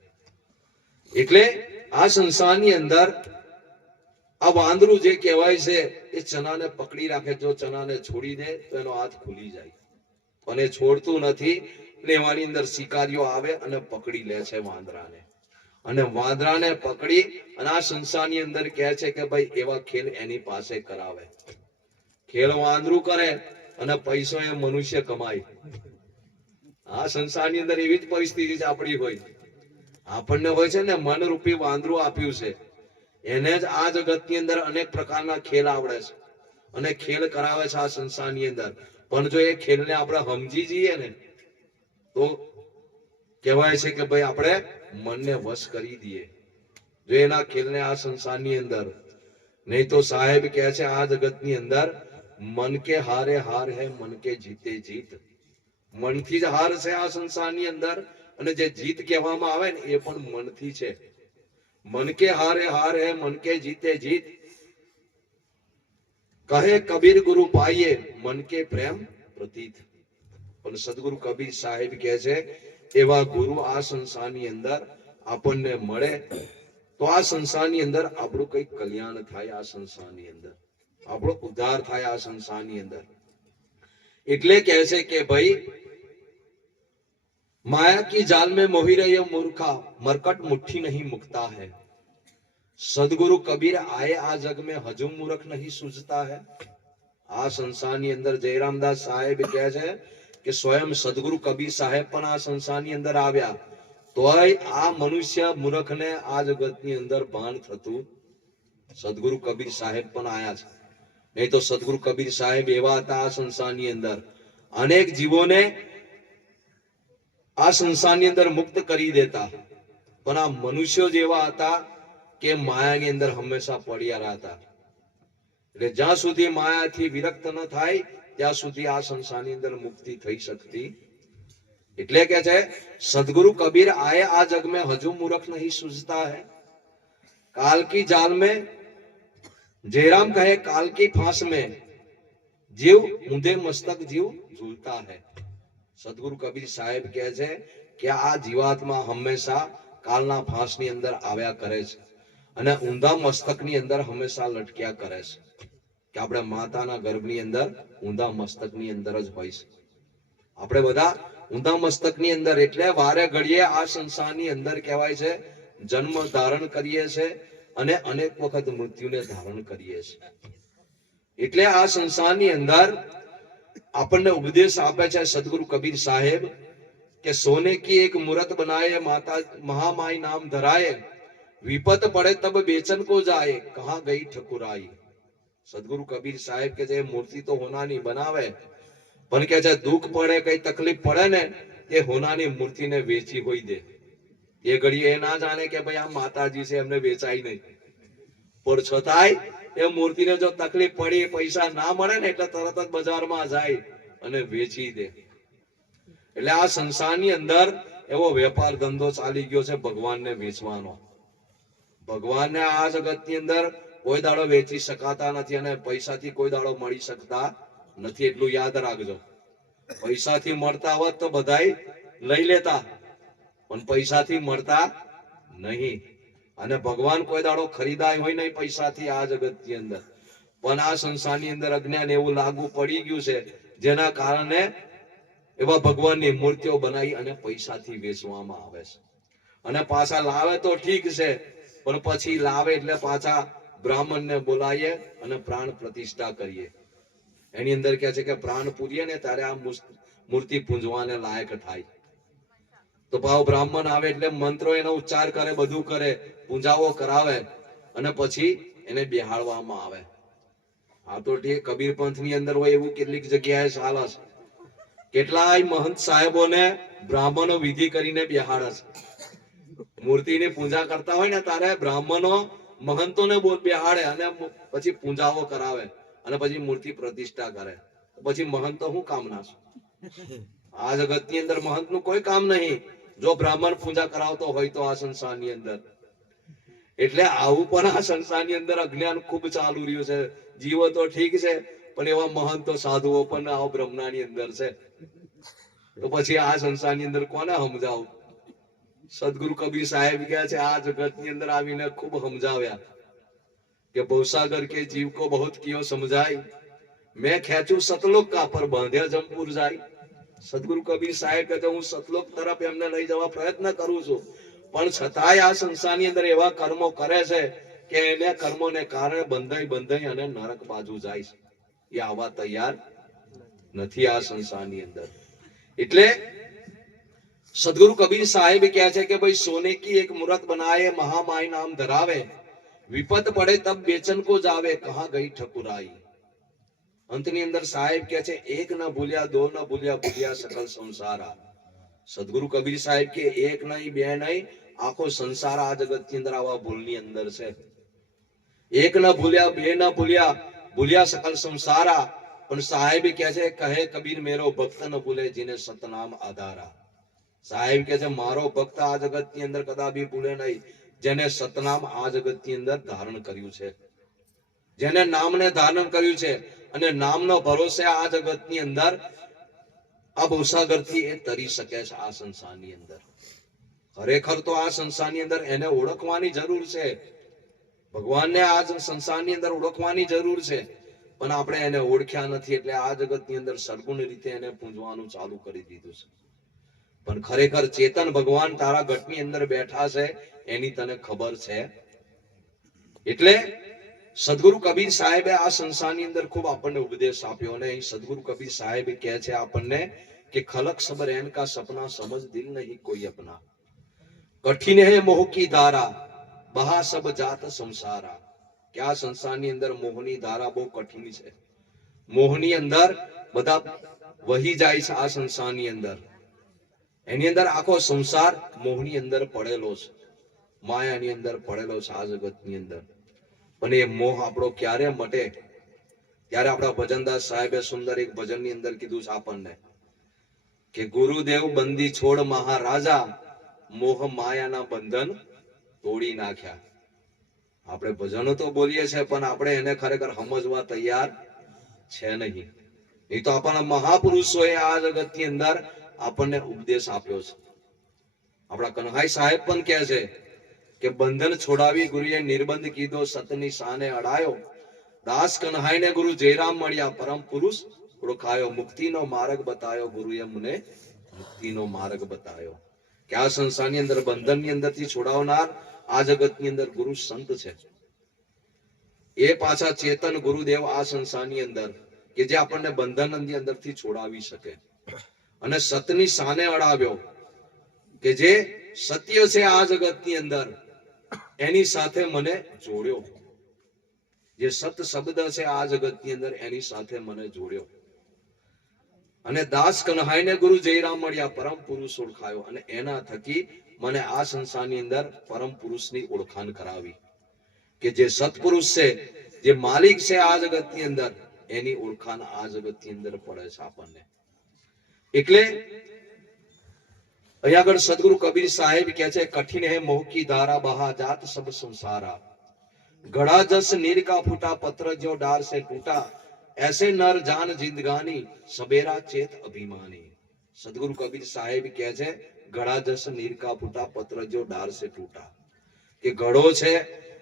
એટલે આ સંસારની અંદર આ વાંદરું જે કહેવાય છે એ ચનાને પકડી રાખે, જો ચનાને છોડી દે તો એનો હાથ ખુલી જાય, અને છોડતું નથી. એટલે એની અંદર શિકારીઓ આવે અને પકડી લે છે વાંદરાને, અને વાંદરાને પકડી અને આ સંસારની અંદર કહે છે કે ભાઈ એવા ખેલ એની પાસે કરાવે. ખેલ વાંદરું કરે અને પૈસો એ મનુષ્ય કમાય. આ સંસારની અંદર એવી જ પરિસ્થિતિ છે આપણી હોય. આપણને હોય છે ને મનરૂપી વાંદરું આપ્યું છે, એને જ આ જગતની અંદર અનેક પ્રકારના ખેલ આવડે છે અને ખેલ કરાવે છે આ સંસારની અંદર. પણ જો એ ખેલને આપણે સમજી જઈએ ને તો કહેવાય છે કે ભાઈ આપણે મનને વશ કરી દઈએ, જો એના ખેલને આ સંસારની અંદર. નહીં તો સાહેબ કહે છે આ જગતની અંદર મન કે હારે હાર હે, મન કે જીતે જીત. મનથી જ હાર છે આ સંસારની અંદર, અને જે જીત કહેવામાં આવે ને એ પણ મનથી છે. મન કે હારે હાર હે, મન કે જીતે જીત. કહે કબીર ગુરુ પાઈએ, મન કે પ્રેમ પ્રતીત. પણ સદગુરુ કબીર સાહેબ કહે છે એવા ગુરુ આ સંસારની અંદર આપણને મળે તો આ સંસારની અંદર આપણું કઈક કલ્યાણ થાય, આ સંસારની અંદર આપણો ઉદ્ધાર થાય, આ સંસારની અંદર. એટલે કહે છે કે ભાઈ माया की जाल में मोही रहे मूर्खा, मरकट मुट्ठी नहीं मुकता है. सदगुरु कबीर आए आ जग में हजू मूर्ख नहीं सूझता है. આ સંસારની અંદર જયરામદાસ સાહેબ કહે છે કે સ્વયં સદગુરુ કબીર સાહેબ પણ આ સંસારની અંદર આવ્યા, તોય આ મનુષ્ય મૂર્ખને આ જગતની અંદર ભાન થતું. સદગુરુ કબીર સાહેબ પણ આયા છે, નહીં તો સદગુરુ કબીર સાહેબ એવા હતા આ સંસારની અંદર અનેક જીવોને આ સંસારની અંદર મુક્ત કરી દેતા. પણ આ મનુષ્યો જેવા હતા કે માયાની અંદર હંમેશા પડ્યા હતા. એટલે જ્યાં સુધી માયાથી વિરક્ત ન થાય ત્યાં સુધી આ સંસારની અંદર મુક્તિ થઈ શકતી. એટલે કે છે સદગુરુ કબીર આए आ जग में हजू मूर्ख नहीं सूझता है. काल की जाल में, जयराम कहे काल की फांस में जीव ऊंधे मस्तक जीव झूलता है. સદગુરુ કબીર સાહેબ કહે છે કે આ જીવાત્મા હંમેશા કાલના ફાંસની અંદર આવ્યા કરે છે અને ઊંધા મસ્તકની અંદર હંમેશા લટક્યા કરે છે. કે આપણે માતાના ગર્ભની અંદર ઊંધા મસ્તકની અંદર જ હોય છે. આપણે બધા ઊંધા મસ્તકની અંદર, એટલે વારે ઘડીએ આ સંસારની અંદર કહેવાય છે જન્મ ધારણ કરીએ છે અને અનેક વખત મૃત્યુને ધારણ કરીએ છે. એટલે આ સંસારની અંદર આપણને ઉપદેશ આપે છે સદગુરુ કબીર સાહેબ કે સોને કી એક મૂરત બનાए માતા महामाई नाम धराए विपत पड़े तब बेचन को जाए कहाँ गई ठकुराई। सदगुरु कबीर साहेब के जे मूर्ति तो होनानी बनावे पण के जे दुख पड़े कई तकलीफ पड़े ने ये होनानी मूर्ति ने वेची होई दे। ये घड़ी ए ना जाने के भाई आ माताजी से हमने वेचाई नहीं पर छताय એ મૂર્તિને જો તકલીફ પડી પૈસા ના મળે ને એટલે તરત જ બજારમાં જાય અને વેચી દે। એટલે આ સંસારની અંદર એવો વેપાર ધંધો ચાલી ગયો છે ભગવાનને વેચવાનો। ભગવાનને આ જગતની અંદર કોઈ દાડો વેચી શકાતા નથી અને પૈસાથી કોઈ દાડો મળી શકતા નથી, એટલું યાદ રાખજો। પૈસાથી મળતા હોત તો બધાય લઈ લેતા પણ પૈસાથી મળતા નહીં અને ભગવાન કોઈ દાડો ખરીદાય હોય નહીં પૈસાથી આ જગતની અંદર। પણ આ સંસારની અંદર અજ્ઞાન એવું લાગુ પડી ગયું છે જેના કારણે એવા ભગવાનની મૂર્તિઓ બનાવી અને પૈસાથી વેચવામાં આવે છે અને પાછા લાવે તો ઠીક છે પણ પછી લાવે એટલે પાછા બ્રાહ્મણને બોલાવીએ અને પ્રાણ પ્રતિષ્ઠા કરીએ। એની અંદર કહે છે કે પ્રાણ પૂરીએ ને ત્યારે આ મૂર્તિ પૂંજવાને લાયક થાય। તો ભાવ બ્રાહ્મણ આવે એટલે મંત્રો એનો ઉચ્ચાર કરે બધું કરે પૂજાઓ કરાવે અને પછી એને બેહાડવામાં આવે। આ તો ઠીક કબીર પંથની અંદર હોય એવું કેટલીક જગ્યાએ ચાલે છે। કેટલાય મહંત સાહેબોને બ્રાહ્મણો વિધિ કરીને બેહાડે છે। મૂર્તિની પૂજા કરતા હોય ને ત્યારે બ્રાહ્મણો મહંતોને બેહાડે અને પછી પૂજાઓ કરાવે અને પછી મૂર્તિ પ્રતિષ્ઠા કરે। પછી મહંતો શું કામના છે? આ જગતની અંદર મહંતનું કોઈ કામ નહીં જો બ્રાહ્મણ પૂજા કરાવતો હોય તો આ સંસારની અંદર। એટલે આવું પણ આ સંસારની અંદર અજ્ઞાન ખૂબ ચાલુ રહ્યું છે। જીવો તો ઠીક છે પણ એવા મહંતો સાધુઓ પણ આ બ્રહ્મણાની અંદર છે। તો પછી આ સંસારની અંદર કોને સમજાવું? સદગુરુ કબીર સાહેબ કહે છે આ જગતની અંદર આવીને ખૂબ સમજાવ્યા કે ભવસાગર કે જીવ કો બહુત કિયો સમજાય મેં ખેંચું સતલોક કા પર બાંધ્યા જમપુર જાય। સદગુરુ કબીર સાહેબ કહે હું સતલોક તરફ એમને લઈ જવા પ્રયત્ન કરું છું પણ છતાંય આ સંસારની અંદર એવા કર્મો કરે છે કે એને કર્મોને કારણે બંધાઈ બંધાઈ અને નરક બાજુ જાય છે। એ આવા તૈયાર નથી આ સંસારની અંદર। એટલે સદગુરુ કબીર સાહેબ કહે છે કે ભાઈ સોને કી એક મૂરત બનાए महामाई नाम धरावे विपत पड़े तब बेचन को जावे कहाँ गई ठकुराई। अंतनी अंदर साहेब कहते हैं एक न भूलिया दो न भूलिया भूलिया सकल संसारा। सदगुरु कबीर साहेब के एक नहीं बे नहीं आखो संसार आ जगत की अंदर आवा भूलनी अंदर से। एक न भूलिया बे न भूलिया भूलिया सकल संसारा पण साहेब कहते कहे कबीर मेरो भक्त न भूले जिन्हें सतनाम आधारा। साहेब कहते मारो भक्त आ जगत की अंदर कदापि भूले नहीं જેને સતનામ આ જગતની અંદર ધારણ કર્યું છે, જેને નામને ધારણ કર્યું છે અને નામનો ભરોસે આ જગતની અંદર આ ભવસાગરથી એ તરી શકે છે આ સંસારની અંદર। ખરેખર તો આ સંસારની અંદર એને ઓળખવાની જરૂર છે, ભગવાનને આ સંસારની અંદર ઓળખવાની જરૂર છે પણ આપણે એને ઓળખ્યા નથી એટલે આ જગતની અંદર સર્ગુણ રીતે એને પૂજવાનું ચાલુ કરી દીધું છે। પણ ખરેખર ચેતન ભગવાન તારા ઘટની અંદર બેઠા છે એની તને ખબર છે? એટલે સદગુરુ કબીર સાહેબે આ સંસારની અંદર ખૂબ આપણને ઉપદેશ આપ્યો અને અહીં સદગુરુ કબીર સાહેબ કહે છે આપણને કે ખલક સબર એન કા સપના સમજ દિલ નહીં કોઈ અપના કઠિન હે મોહ કી ધારા બહા સબ જાત સંસારા। કે આ સંસારની અંદર મોહની ધારા બહુ કઠિન છે, મોહની અંદર બધા વહી જાય છે આ સંસારની અંદર। એની અંદર આખો સંસાર મોહની અંદર પડેલો છે, માયાની અંદર પડેલો છે આ જગતની અંદર। પણ એ મોહ આપણો ક્યારે મટે? ત્યારે આપણા ભજનદાસ સાહેબે સુંદર એક ભજનની અંદર કીધું છે આપણને કે ગુરુદેવ બંદી છોડ મહારાજા મોહ માયાના બંધન તોડી નાખ્યા। આપણે ભજનો તો બોલીએ છીએ પણ આપણે એને ખરેખર સમજવા તૈયાર છે નહીં। એ તો આપણા મહાપુરુષોએ આ જગતની અંદર આપણને ઉપદેશ આપ્યો છે। આપણા કનહાઈ સાહેબ પણ કહે છે કે બંધન છોડાવી ગુરુએ નિર્બંધ કીધો સતની શાને અડાયો દાસ કનહાઈને ગુરુ જયરામ મળ્યા પરમ પુરુષ ઓળખાયો મુક્તિનો માર્ગ બતાયો ગુરુએ મને મુક્તિનો માર્ગ બતાયો। કે આ સંસારની અંદર બંધનની અંદરથી છોડાવનાર આ જગતની અંદર ગુરુ સંત છે, એ પાછા ચેતન ગુરુદેવ આ સંસારની અંદર કે જે આપણને બંધનની અંદરથી છોડાવી શકે. અને સતની સાને અડાવ્યો કે જે સત્ય છે આ જગતની અંદર એની સાથે મને જોડ્યો. જે સત શબ્દ છે આ જગતની અંદર એની સાથે મને જોડ્યો. અને દાસ કન્હાઈને ગુરુ જયરામ મળ્યા, પરમ પુરુષ ઓળખાયો. અને એના થકી મને આ સંસારની અંદર પરમ પુરુષની ઓળખાણ કરાવી કે જે સત્પુરુષ છે, જે માલિક છે આ જગતની અંદર, એની ઓળખાણ આ જગતની અંદર પડે છે આપણને. એટલે અહીંયા આગળ સદગુરુ કબીર સાહેબ કહે છે, કઠિન હે મોહ કી ધારા બહા જાત સબ સંસારા, ઘड़ा जस नीर का फूटा पत्र जो डार से टूटा, ऐसे नर जान जिंदगानी सबेरा चेत अभिमानी. सदगुरु कबीर साहेब કહે છે, ઘડા જસ નીર કા ફૂટા પત્ર જો ડાર સે તૂટા, કે ઘડો છે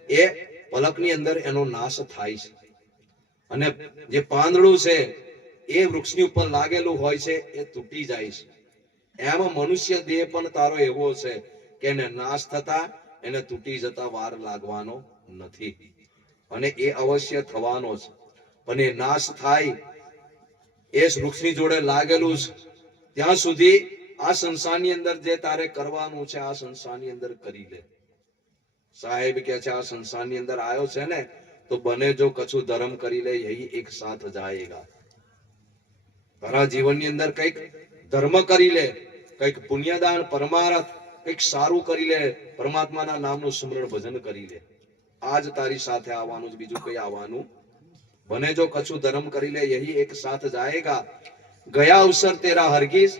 એ પલકની અંદર એનો નાશ થાય છે, અને જે પાંદડું છે એ વૃક્ષની ઉપર લાગેલું હોય છે એ તૂટી જાય છે. એમ મનુષ્ય દેહ પણ તારો એવો છે કે એને નાશ થતા, એને તૂટી જતા વાર લાગવાનો નથી, અને એ અવશ્ય થવાનો છે. પણ એ નાશ થાય એ વૃક્ષની જોડે લાગેલું છે ત્યાં સુધી આ સંસારની અંદર જે તારે કરવાનું છે આ સંસારની અંદર કરી લે. સાહેબ કે છે આ સંસારની અંદર આવ્યો છે ને તો બને જો કછું ધર્મ કરી લે, યહી એક સાથ જાયેગા. તારા જીવનની અંદર કંઈક ધર્મ કરી લે, કંઈક પુણ્યદાન પરમાર્થ કંઈક સારું કરી લે, પરમાત્માના નામનું સ્મરણ ભજન કરી લે. આજ તારી સાથે આવવાનું, બીજું કઈ આવવાનું. બને જો કછું ધર્મ કરી લે, યહી એક સાથ જાયેગા, ગયા અવસર તેરા હરગીઝ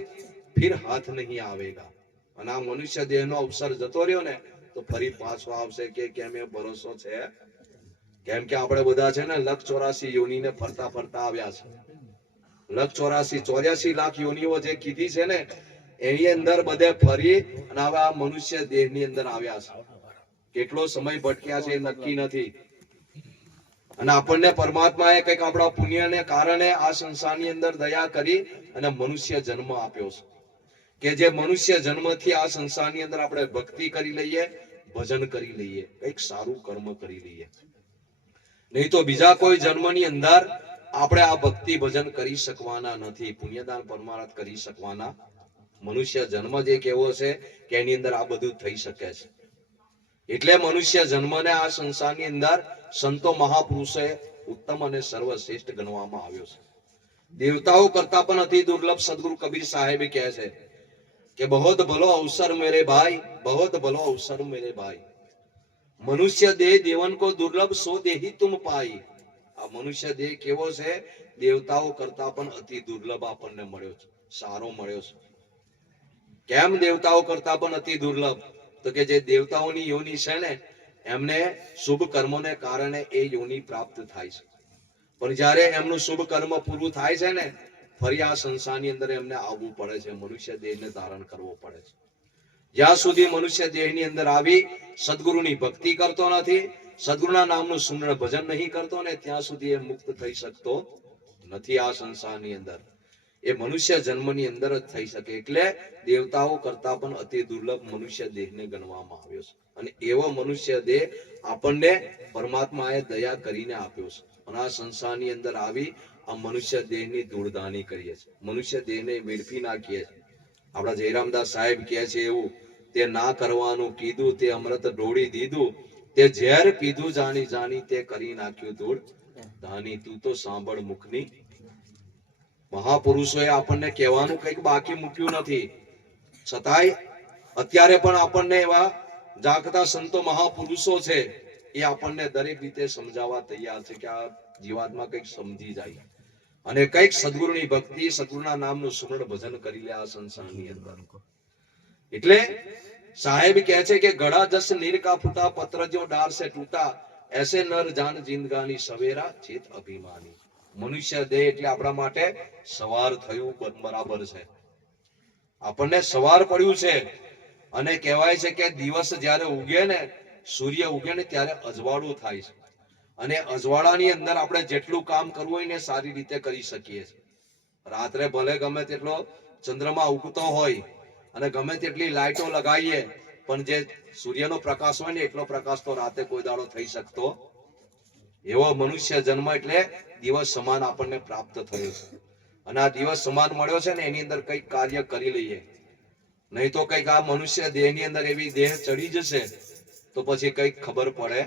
ફિર હાથ નહીં આવેગા. અને આ મનુષ્ય દેહનો અવસર જતો રહ્યો ને તો ફરી પાછો આવશે કે કેમ એ ભરોસો છે? કેમ કે આપણે બધા છે ને 184 યોનીને ફરતા ફરતા આવ્યા છે. 84 લાખ યોનીઓ જે કીધી છે ને એની અંદર બધે ફરી અને હવે આ મનુષ્ય દેહની અંદર આવ્યા છે. કેટલો સમય ભટક્યા છે એ નક્કી નથી. અને આપણને પરમાત્માએ કંઈક આપણા પુણ્યને કારણે આ સંસારની અંદર દયા કરી અને મનુષ્ય જન્મ આપ્યો છે, કે જે મનુષ્ય જન્મથી આ સંસારની અંદર આપણે ભક્તિ કરી લઈએ, ભજન કરી લઈએ, કંઈક સારું કર્મ કરી લઈએ. નહીં તો બીજા કોઈ જન્મની અંદર આપણે આ ભક્તિ ભજન કરી શકવાના નથી, પુણ્યદાન પરમાર્થ કરી શકવાના. મનુષ્ય જન્મ જ એક એવો છે કે એની અંદર આ બધું થઈ શકે છે. એટલે મનુષ્ય જન્મને આ સંસારની અંદર સંતો મહાપુરુષે ઉત્તમ અને સર્વશ્રેષ્ઠ ગણવામાં આવ્યો છે. દેવતાઓ કરતા પણ અતિ દુર્લભ સદગુરુ કબીર સાહેબ કહે છે કે બહોત ભલો અવસર મેરે ભાઈ, બહોત ભલો અવસર મેરે ભાઈ, મનુષ્ય દેહ દેવન કો દુર્લભ સો દેહી તુમ પાઈ. આ મનુષ્ય દેહ કેવો છે? દેવતાઓ કરતા પણ અતિ દુર્લભ આપણને મળ્યો છે, સારો મળ્યો છે. કેમ દેવતાઓ કરતા પણ અતિ દુર્લભ? તો કે જે દેવતાઓની યોની છે ને એમને શુભ કર્મોને કારણે એ યોની પ્રાપ્ત થાય છે. પણ જ્યારે એમનું શુભ કર્મ પૂરું થાય છે ને ફરી આ સંસારની અંદર એમને આવવું પડે છે, મનુષ્ય દેહને ધારણ કરવો પડે છે. જ્યાં સુધી મનુષ્ય દેહની અંદર આવી સદગુરુની ભક્તિ કરતો નથી, સદગુરુના નામનું સુમરણ ભજન નહીં કરતો ને ત્યાં સુધી એ મુક્ત થઈ શકતો નથી આ સંસારની અંદર. એ મનુષ્ય જન્મની અંદર જ થઈ શકે. એટલે દેવતાઓ કરતા પણ અતિ દુર્લભ મનુષ્ય દેહને ગણવામાં આવ્યો છે. અને એવો મનુષ્ય દેહ આપણને પરમાત્માએ દયા કરીને આપ્યો છે. અને આ સંસારની અંદર આવી આ મનુષ્ય દેહની ધૂળધાની કરીએ છીએ, મનુષ્ય દેહને વેડફી નાખીએ છીએ. આપણા જયરામદાસ સાહેબ કહે છે એવું, તે ના કરવાનું કીધું, તે અમૃત ઢોળી દીધું, તે ઝેર પીધું જાણી જાણી, તે કરી નાખ્યું ધૂળ ધાની. તું તો સાંભળ મુખની. મહાપુરુષોએ આપણને કહેવાનું કંઈક બાકી મૂક્યું નથી, છતાંય અત્યારે પણ આપણને એવા જાગતા સંતો મહાપુરુષો છે એ આપણને દરેક રીતે સમજાવવા તૈયાર છે કે આ જીવાત્મા કંઈક સમજી જાય અને કંઈક સદગુરુની ભક્તિ, સદગુરુના નામનું સ્મરણ ભજન કરી લે આ સંસારની અંદર. એટલે સાહેબ કહે છે કે ઘડા જસ નીર કા ફૂટા પત્ર જો ડાર સે તૂટા, એસે નર જાન જિંદગાની સવેરા ચેત અભિમાની. મનુષ્ય દેહ એટલે આપણા માટે સવાર થયું બરાબર છે, આપણને સવાર પડ્યું છે. અને કહેવાય છે કે દિવસ જ્યારે ઉગે ને, સૂર્ય ઉગે ને ત્યારે અજવાળું થાય છે. અને અજવાળાની અંદર આપણે જેટલું કામ કરવું હોય ને સારી રીતે કરી શકીએ છીએ. રાત્રે ભલે ગમે તેટલો ચંદ્રમા ઉગતો હોય અને ગમે તેટલી લાઈટો લગાવીએ પણ જે સૂર્યનો પ્રકાશ હોય ને એટલો પ્રકાશ તો રાતે કોઈ દાડો થઈ શકતો. એવો મનુષ્ય જન્મ એટલે દિવસ સમાન આપણને પ્રાપ્ત થયો છે. અને આ દિવસ સમાન મળ્યો છે ને એની અંદર કઈક કાર્ય કરી લઈએ, નહીં તો કઈક આ મનુષ્ય દેહની અંદર એવી દેહ ચડી જશે તો પછી કઈક ખબર પડે.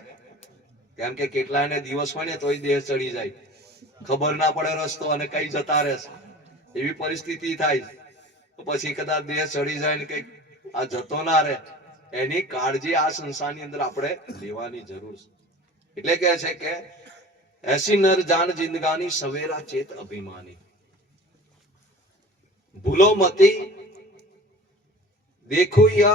કેમ કે કેટલાયને દિવસ હોય ને તોય દેહ ચડી જાય, ખબર ના પડે રસ્તો અને કઈ જતા રહેશે, એવી પરિસ્થિતિ થાય. તો પછી કદાચ દેહ ચડી જાય ને કઈક આ જતો ના રહે, એની કાળજી આ સંસારની અંદર આપણે લેવાની જરૂર છે. એટલે કહે છે કે એસી નર જાન જિંદગાની સવેરા ચેત અભિમાની, ભૂલો મતી देखो या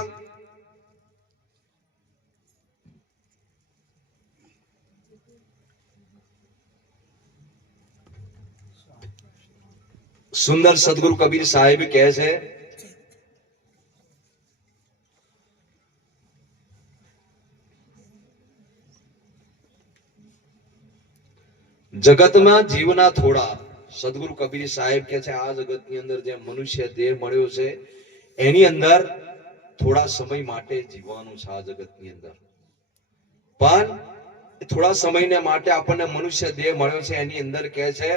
સુંદર સદગુરુ કબીર સાહેબ કહે છે જગતમાં જીવના થોડા. સદગુરુ કબીર સાહેબ કહે છે આ જગતની અંદર જે મનુષ્ય દેહ મળ્યો છે એની અંદર થોડા સમય માટે જીવવાનું છે આ જગતની અંદર. પણ થોડા સમયને માટે આપણને મનુષ્ય દેહ મળ્યો છે એની અંદર કહે છે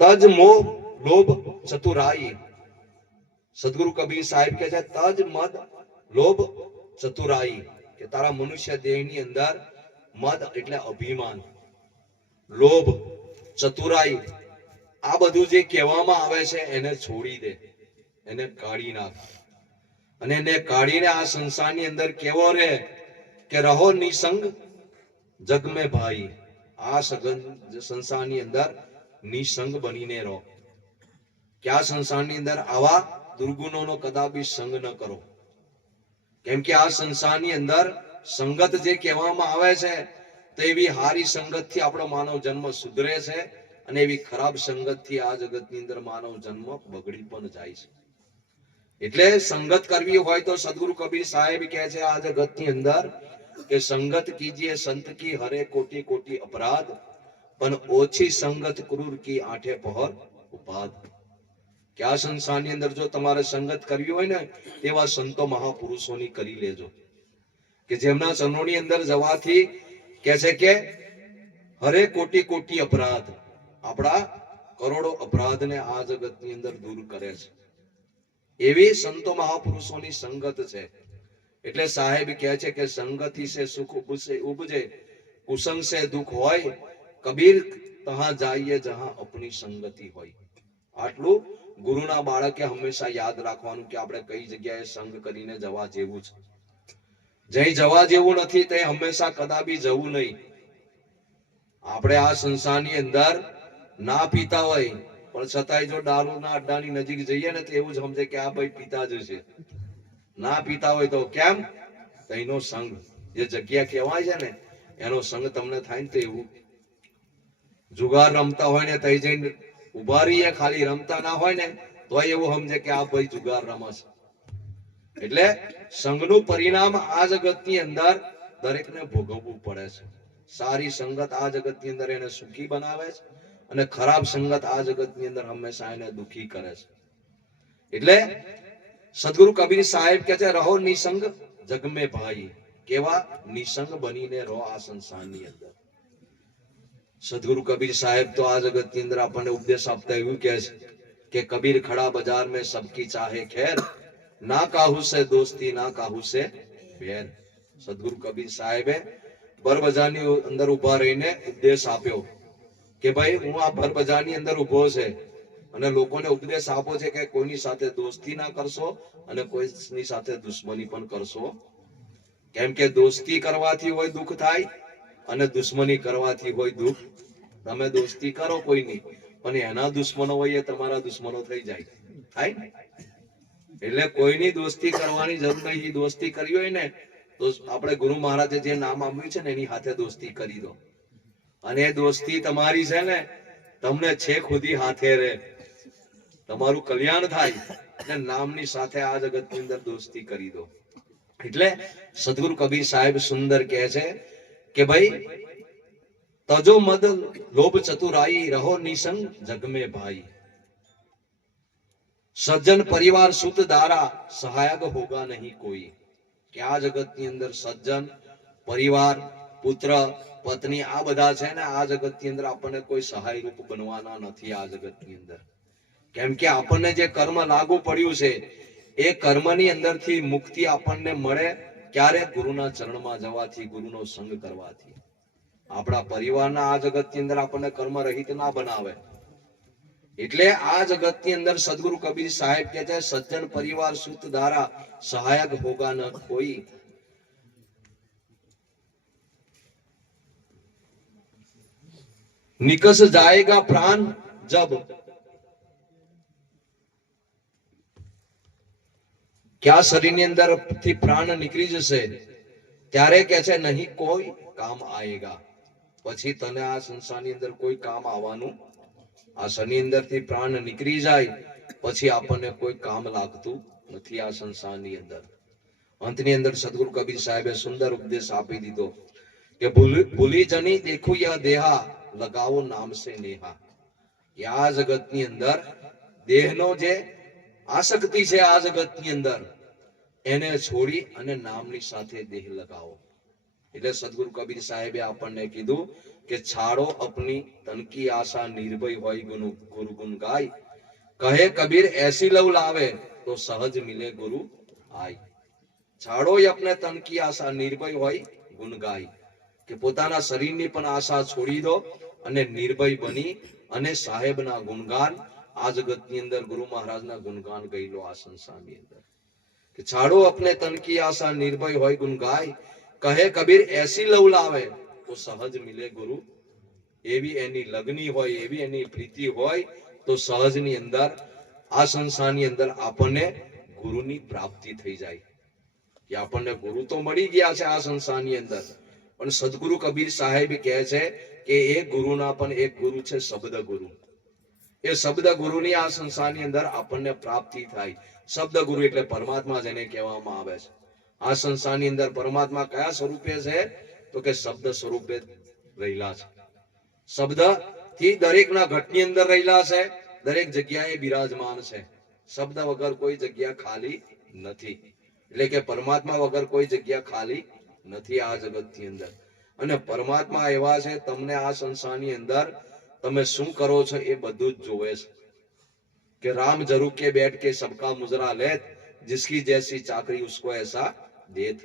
તજ મોહ લોભ ચતુરાઈ. સદગુરુ કબીર સાહેબ કહે છે તજ મદ લોભ ચતુરાઈ, કે તારા મનુષ્ય દેહની અંદર મદ એટલે અભિમાન, લોભ, ચતુરાઈ આ બધું જે કહેવામાં આવે છે એને છોડી દે, એને કાઢી નાખ. અને એને કાઢીને આ સંસારની અંદર કેવો રે કે રહો નિસંગ જગ મે ભાઈ. આ સંસારની અંદર નિસંગ બનીને રહો, કે આ સંસારની અંદર આવા દુર્ગુણોનો કદાપી સંગ ન કરો. કેમ કે આ સંસારની અંદર સંગત જે કહેવામાં આવે છે તો એવી હારી સંગતથી આપણો માનવ જન્મ સુધરે છે અને એવી ખરાબ સંગતથી આ જગતની અંદર માનવ જન્મ બગડી પણ જાય છે. એટલે સંગત કરવી હોય તો સદગુરુ કબીર સાહેબ કહે છે આ જગતની અંદર કે સંગત કીજીએ સંત કી હરે કોટી કોટી અપરાધ, પણ ઓછી સંગત ક્રૂર કી આઠે પહોર ઉપાદ. કે આ સંસારની અંદર જો તમારે સંગત કરવી હોય ને તેવા સંતો મહાપુરુષોની કરી લેજો, કે જેમના ચરણોની અંદર જવાથી કહે છે કે હરે કોટી કોટી અપરાધ, આપણા કરોડો અપરાધને આ જગતની અંદર દૂર કરે છે. એવી સંતો મહાપુરુષોની સંગત છે. એટલે સાહેબ કહે છે કે સંગતિ સે સુખ ઉપજે કુસંગ સે દુઃખ હોય, કબીર તહાં જાઈએ જહાં અપની સંગતિ હોય. આટલું ગુરુના બાળકે હંમેશા યાદ રાખવાનું કે આપણે કઈ જગ્યાએ સંગ કરીને જવા જેવું છે. જઈ જવા જેવું નથી તે હંમેશા કદાપી જવું નહીં. આપણે આ સંસારની અંદર ના પીતા હોય પણ છતાંય જો દારૂના અડ્ડાની નજીક જઈએ ને તો એવું જ સમજે કે આ ભાઈ પીતા જ છે. ના પીતા હોય તો કેમ? એનો સંગ, જે જગ્યા કહેવાય છે ને એનો સંગ તમને થાય ને તો એવું. જુગાર રમતા હોય ને તઈ જઈને ઉભા રહીએ, ખાલી રમતા ના હોય ને તો એવું સમજે કે આ ભાઈ જુગાર રમશે. એટલે સંઘનું પરિણામ આ જગતની અંદર દરેકને ભોગવવું પડે છે. સારી સંગત આ જગતની અંદર એને સુખી બનાવે છે અને ખરાબ સંગત આ જગતની અંદર હંમેશા એને દુખી કરે છે. એટલે સદગુરુ કબીર સાહેબ કહે છે રહો નિસંગ જગ મે ભાઈ, કેવા નિસંગ બનીને રહો આ સંસારની અંદર. સદગુરુ કબીર સાહેબ તો આ જગતની અંદર આપણને ઉપદેશ આપતા એવું કહે છે કે કબીર ખડા બજાર में सबकी चाहे खैर, ना काहू से दोस्ती ना काहू से बैर. સદગુરુ કબીર સાહેબે ભર બજારની અંદર ઉભા રહીને ઉપદેશ આપ્યો કે ભાઈ હું આ ભર બજારની અંદર ઉભો છે અને લોકોને ઉપદેશ આપો છે કે કોઈની સાથે દોસ્તી ના કરશો અને કોઈની સાથે દુશ્મની પણ કરશો. કેમ કે દોસ્તી કરવાથી હોય દુઃખ થાય અને દુશ્મની કરવાથી હોય દુઃખ. તમે દોસ્તી કરો કોઈની પણ એના દુશ્મનો હોય એ તમારા દુશ્મનો થઈ જાય, થાય ને? એટલે કોઈની દોસ્તી કરવાની જરૂર નહીં. દોસ્તી કરવી હોય ને તો આપણે ગુરુ મહારાજે જે નામ આપ્યું છે ને એની સાથે દોસ્તી કરી દો, અને એ દોસ્તી તમારી છે ને તમને છેક સુધી હાથે રહે, તમારું કલ્યાણ થાય. એટલે નામની સાથે આ જગતની અંદર દોસ્તી કરી દો. એટલે સદગુરુ કબીર સાહેબ સુંદર કહે છે કે ભાઈ તજો મદ લોભ ચતુરાઈ, રહો નિસંગ જગ મે ભાઈ. સજ્જન પરિવાર સુત દારા, સહાયક હોગા નહીં કોઈ. કે આ જગતની અંદર સજ્જન, પરિવાર, પુત્ર, પત્ની આ બધા છે ને આ જગતની અંદર આપણને કોઈ સહાય રૂપ બનવાના નથી આ જગતની અંદર. કેમ કે આપણને જે કર્મ લાગુ પડ્યું છે એ કર્મની અંદરથી મુક્તિ આપણને મળે ક્યારે? ગુરુના ચરણમાં જવાથી, ગુરુનો સંગ કરવાથી. આપણા પરિવારના આ જગતની અંદર આપણને કર્મ રહિત ના બનાવે. એટલે આ જગતની અંદર સદગુરુ કબીર સાહેબ કહે છે, સજ્જન પરિવાર સુત ધારા સહાયક હોગા ન કોઈ. નિકસ જાएगा प्राण जब, ક્યાં શરીરની અંદર થી પ્રાણ નીકળી જશે ત્યારે કે છે નહીં કોઈ કામ આएगा. પછી તને આ સંસારની અંદર કોઈ કામ આવવાનું, આ શરીરની અંદર થી પ્રાણ નીકળી જાય પછી આપણને કોઈ કામ લાગતું નથી આ સંસારની અંદર. અંતની અંદર સદગુરુ કબીર સાહેબે સુંદર ઉપદેશ આપી દીધો કે ભૂલી જની દેખું યા દેહા લગાવો નામ સે નેહા. કે આ જગતની અંદર દેહનો જે આસક્તિ છે આ જગતની અંદર એને છોડી અને નામની સાથે દેહ લગાવો. એટલે સદગુરુ કબીર સાહેબે આપણને કીધું કે છાડો અપની તન કી આશા નિર્ભય હોય ગુરુ ગુણ ગાય. કહે કબીર એસી લવ લાવે તો સહજ મિલે ગુરુ આય. છાડો અપને તન કી આશા નિર્ભય હોય ગુણ ગાય. કે પોતાના શરીરની પણ આશા છોડી દો અને નિર્ભય બની અને સાહેબના ગુણગાન આ જગતની અંદર ગુરુ મહારાજના ગુણગાન ગઈ લો આ સંસારની અંદર. કે છાડો અપને તન કી આશા નિર્ભય હોય ગુણ ગાય. કહે કબીર એસી લવ લાવે તો સહજ મિલે ગુરુ. એવી એની લગની હોય, એવી એની પ્રીતિ હોય તો સહજની અંદર આ સંસારની અંદર આપણને ગુરુની પ્રાપ્તિ થઈ જાય. કે આપણને ગુરુ તો મળી ગયા છે આ સંસારની અંદર, પણ સદગુરુ કબીર સાહેબ કહે છે કે એક ગુરુના પણ એક ગુરુ છે શબ્દ ગુરુ. એ શબ્દ ગુરુની આ સંસારની અંદર આપણને પ્રાપ્તિ થાય. શબ્દ ગુરુ એટલે પરમાત્મા જેને કહેવામાં આવે છે. આ સંસારની અંદર પરમાત્મા કયા સ્વરૂપે છે? તો કે શબ્દ સ્વરૂપે રહેલા છે. શબ્દ થી દરેકના ઘટની અંદર રહેલા છે, દરેક જગ્યાએ બિરાજમાન છે. શબ્દ વગર કોઈ જગ્યા ખાલી નથી. એટલે કે પરમાત્મા વગર કોઈ જગ્યા ખાલી નથી આ જગતની અંદર. અને પરમાત્મા એવા છે તમને આ સંસારની અંદર તમે શું કરો છો એ બધું જ જોવે છે. કે રામ જરૂર કે બેઠ કે સબકા મુજરા લેત, जिसकी जैसी चाकरी उसको ऐसा देत.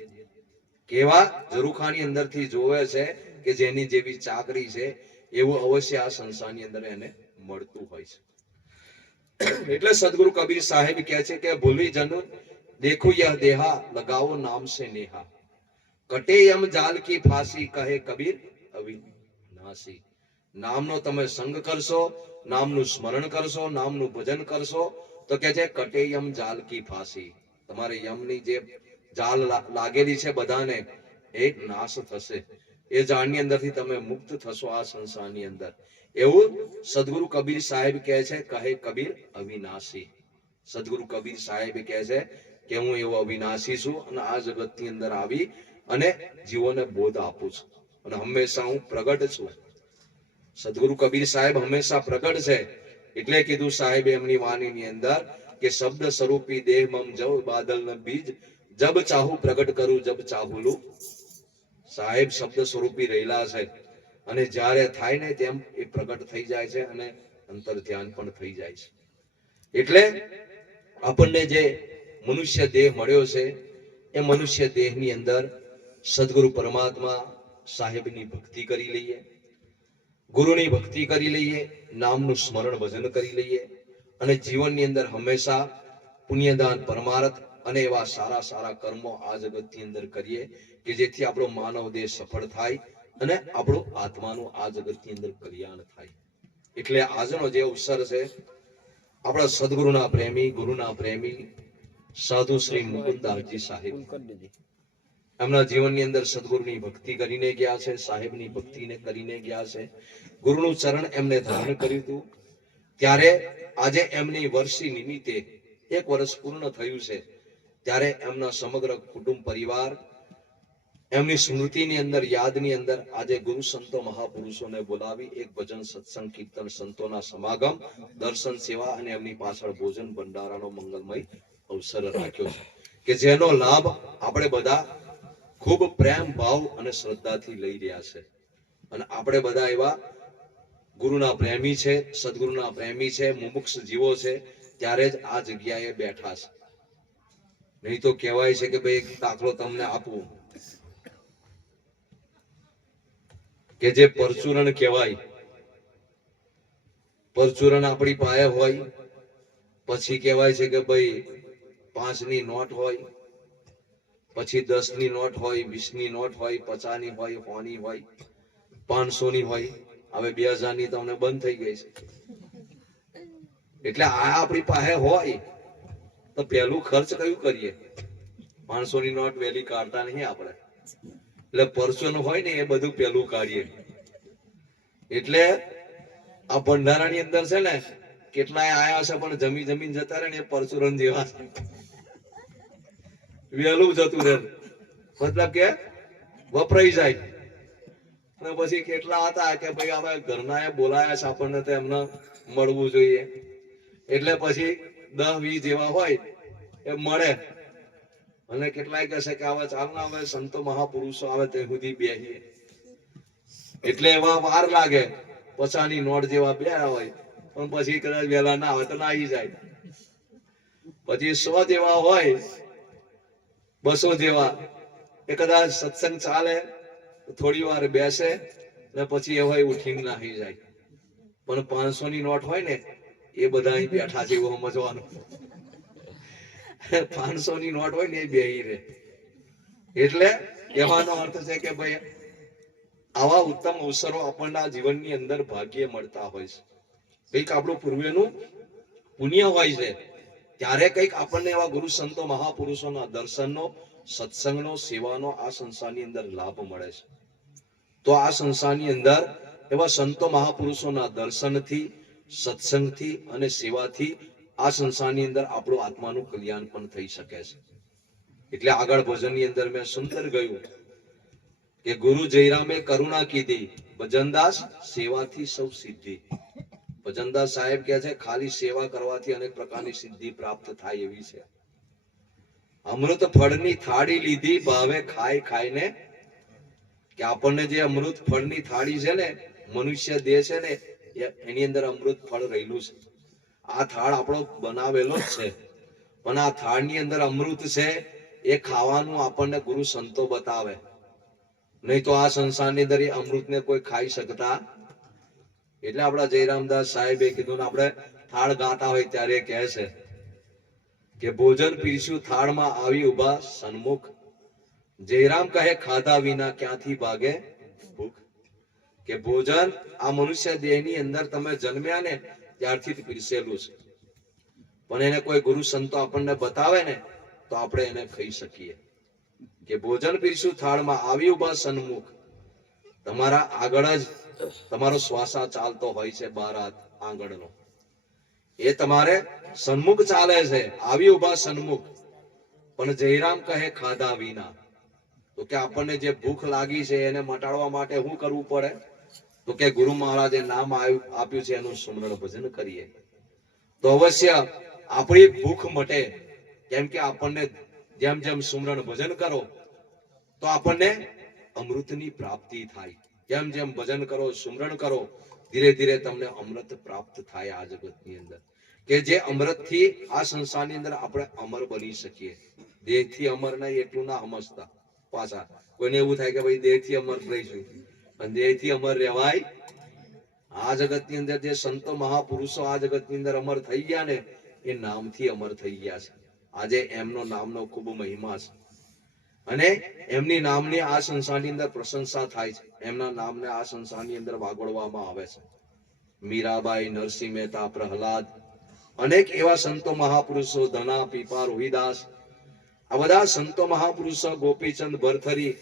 કેવા જરૂખાની અંદરથી જોવે છે કે જેની જેવી ચાકરી છે એવું અવશ્ય આ સંસારની અંદર એને મળતું હોય છે. એટલે સદગુરુ કબીર સાહેબ કહે છે કે ભૂલી જન દેખો યહ દેહા લગાવો નામ સે નેહા. કટે યમ જાલ કી ફાંસી કહે કબીર અવિનાશી. નામનો તમે સંગ કરશો, નામનું સ્મરણ કરશો, નામનું ભજન કરશો તો કે છે કટે યમ જાલ કી ફાંસી. તમારે યમની જે જાલ લાગેલી છે બધાને એ નાશ થશે. એ જાળની અંદરથી તમે મુક્ત થશો આ સંસારની અંદર. એવું સદગુરુ કબીર સાહેબ કહે છે, કહે કબીર અવિનાશી. સદગુરુ કબીર સાહેબ કહે છે કે હું એવો અવિનાશી છું અને આ જગતની અંદર આવી અને જીવોને બોધ આપું છું અને હંમેશા હું પ્રગટ છું. સદગુરુ કબીર સાહેબ હંમેશા પ્રગટ છે. એટલે કીધું સાહેબે એમની વાણીની અંદર કે શબ્દ સ્વરૂપી દેહ મમ જવ બાદલ ન બીજ, જબ ચાહું પ્રગટ કરું જબ ચાહુલું. સાહેબ શબ્દ સ્વરૂપી રહેલા છે અને જ્યારે થાય ને તેમ એ પ્રગટ થઈ જાય છે અને અંતર ધ્યાન પણ થઈ જાય છે. એટલે આપણને જે મનુષ્ય દેહ મળ્યો છે એ મનુષ્ય દેહની અંદર સદગુરુ પરમાત્મા સાહેબની ભક્તિ કરી લઈએ, ગુરુની ભક્તિ કરી લઈએ, નામનું સ્મરણ ભજન કરી લઈએ અને જીવનની અંદર હંમેશા પુણ્યદાન પરમાર્થ અને એવા સારા સારા કર્મો આ જગતની અંદર કરીએ કે જેથી આપણો માનવ દેહ સફળ થાય અને આપણું આત્માનું આ જગતની અંદર કલ્યાણ થાય. એટલે આજનો જે અવસર છે આપણા સદગુરુના પ્રેમી, ગુરુના પ્રેમી સાધુ શ્રી મુકુદાસજી સાહેબ એમના જીવનની અંદર સદગુરુની ભક્તિ કરીને ગયા છે, સાહેબની ભક્તિને કરીને ગયા છે, ગુરુનું ચરણ એમને ધારણ કર્યું હતું. ત્યારે આજે એમની વર્ષી નિમિત્તે 1 વર્ષ પૂર્ણ થયું છે. ત્યારે એમના સમગ્ર કુટુંબ પરિવાર એમની સ્મૃતિની અંદર, યાદની અંદર આજે ગુરુ સંતો મહાપુરુષોને બોલાવી એક ભજન સત્સંગ કીર્તન સંતોના સમાગમ, દર્શન સેવા અને એમની પાછળ ભોજન ભંડારાનો મંગલમય અવસર રાખ્યો છે કે જેનો લાભ આપણે બધા ખૂબ પ્રેમ ભાવ અને શ્રદ્ધાથી લઈ રહ્યા છે. અને આપણે બધા એવા ગુરુના પ્રેમી છે, સદગુરુના પ્રેમી છે, મુમુક્ષ જીવો છે, ત્યારે જ આ જગ્યાએ બેઠા છે. નહીં તો કહેવાય છે કે ભાઈ એક દાખલો તમને આપું કે જે પરચુરણ કહેવાય, પરચુરણ આપણી પાસે હોય, પછી કહેવાય છે કે ભાઈ 5ની નોટ હોય, પછી 10ની નોટ હોય, 20ની નોટ હોય, 50ની હોય, 100ની હોય, 500ની હોય. હવે 2000ની તો અમને બંધ થઈ ગઈ છે. એટલે આ આપણી પાસે હોય તો પહેલું ખર્ચ કયું કરીએ? 500ની નોટ વેલી કાઢતા નહીં આપણે. એટલે પરચુરણ હોય ને એ બધું પહેલું કાઢીએ. એટલે આ ભંડારાની અંદર છે ને કેટલાય આયા છે પણ જમીન જતા રહે ને એ પરચુરણ જેવા વહેલું જતું રહે, મતલબ કે વપરાઈ જાય. અને પછી કેટલા હતા કે ભાઈ હવે ઘરના એ બોલાયા છે આપણને તો એમને મળવું જોઈએ, એટલે પછી 10-20 જેવા હોય એ મળે. અને કેટલાય કહેશે કે હવે ચાલ ને હવે સંતો મહાપુરુષો આવે ત્યાં સુધી બેહીએ. એટલે એવા વાર લાગે. 50ની નોટ જેવા બેઠા હોય પણ પછી કદાચ વહેલા ના આવે તો નાહી જાય. પછી 100 જેવા હોય, 200 જેવા, એ કદાચ સત્સંગ ચાલે થોડી વાર બેસે ને પછી એ હોય ઉઠીને નાહી જાય. પણ 500ની નોટ હોય ને એ બધા અહીં બેઠા છે એવું સમજવાનું. 500ની નોટ હોય ને એ બેહી રહે. એટલે કહેવાનો અર્થ છે કે ભાઈ આવા ઉત્તમ અવસરો આપણના જીવનની અંદર ભાગ્યે મળતા હોય છે. કંઈક આપણું પૂર્વેનું પુણ્ય હોય છે ત્યારે કંઈક આપણને એવા ગુરુ સંતો મહાપુરુષોના દર્શનનો, સત્સંગનો, સેવાનો આ સંસારની અંદર લાભ મળે છે. તો આ સંસારની અંદર એવા સંતો મહાપુરુષોના દર્શનથી, સત્સંગથી અને સેવાથી આ સંસારની અંદર આપણું આત્માનું કલ્યાણ પણ થઈ શકે છે. એટલે આગળ ભજનની અંદર મેં સુંદર ગયું કે ગુરુ જયરામે કરુણા કીધી, ભજનદાસ સેવાથી સૌ સિદ્ધિ. ભજનદાસ સાહેબ કહે છે ખાલી સેવા કરવાથી અનેક પ્રકારની સિદ્ધિ પ્રાપ્ત થાય એવી છે. અમૃત ફળની થાળી લીધી ભાવે ખાઈ ખાઈને, કે આપણને જે અમૃત ફળની થાળી છે ને, મનુષ્ય દેહ છે ને એની અંદર અમૃત ફળ રહેલું છે. આ થાળ આપણો બનાવેલો જ છે, પણ આ થાળની અંદર અમૃત છે એ ખાવાનું આપણને ગુરુ સંતો બતાવે. નહીં તો આ સંસારની અંદર એ અમૃતને કોઈ ખાઈ શકતા. એટલે આપણા જયરામદાસ સાહેબે કીધું ને, આપણે થાળ ગાતા હોય ત્યારે કહે છે કે ભોજન પીરસ્યું થાળમાં આવી ઉભા સન્મુખ, જયરામ કહે ખાધા વિના ક્યાંથી ભાગે ભૂખ. કે ભોજન આ મનુષ્ય દેહની અંદર તમે જન્મ્યા ને ત્યારથી જ પીરસેલું છે, પણ એને કોઈ ગુરુ સંતો આપણને બતાવે ને તો આપણે એને ખાઈ શકીએ. કે ભોજન પીરસ્યું થાળમાં આવી ઉભા સન્મુખ, તમારા આગળ જ તમારો શ્વાસા ચાલતો હોય છે, 12 હાથ આંગળનો એ તમારે સન્મુખ ચાલે છે, આવી ઉભા સન્મુખ. પણ જયરામ કહે ખાધા વિના, તો કે આપણને જે ભૂખ લાગી છે એને મટાડવા માટે શું કરવું પડે? તો કે ગુરુ મહારાજે નામ આપ્યું છે એનું સુમરણ ભજન કરીએ તો અવશ્ય આપણી ભૂખ મટે. કેમ કે આપણને જેમ જેમ સુમરણ ભજન કરો તો આપણને અમૃતની પ્રાપ્તિ થાય. જેમ જેમ ભજન કરો, સુમરણ કરો, ધીરે ધીરે તમને અમૃત પ્રાપ્ત થાય આ જગતની અંદર. કે જે અમૃતથી આ સંસારની અંદર આપણે અમર બની શકીએ. દેહથી અમર નહીં એટલું ના સમજતા પાછા. કોઈને એવું થાય કે ભાઈ દેહથી અમર રહીશું, અને દેહથી અમર રહેવાય. આ જગતની અંદર જે સંતો મહાપુરુષો આ જગતની અંદર અમર થઈ ગયા ને એ નામથી અમર થઈ ગયા છે. આજે એમનો નામનો ખૂબ મહિમા છે અને એમની નામની આ સંસારની અંદર પ્રશંસા થાય છે. એમના નામને આ સંસારની અંદર વાગોળવામાં આવે છે. મીરાબાઈ, નરસિંહ મહેતા, પ્રહલાદ, અનેક એવા સંતો મહાપુરુષો, ધના, પીપા, રોહિદાસ, આ બધા સંતો મહાપુરુષો, ગોપીચંદ, ભરથરી,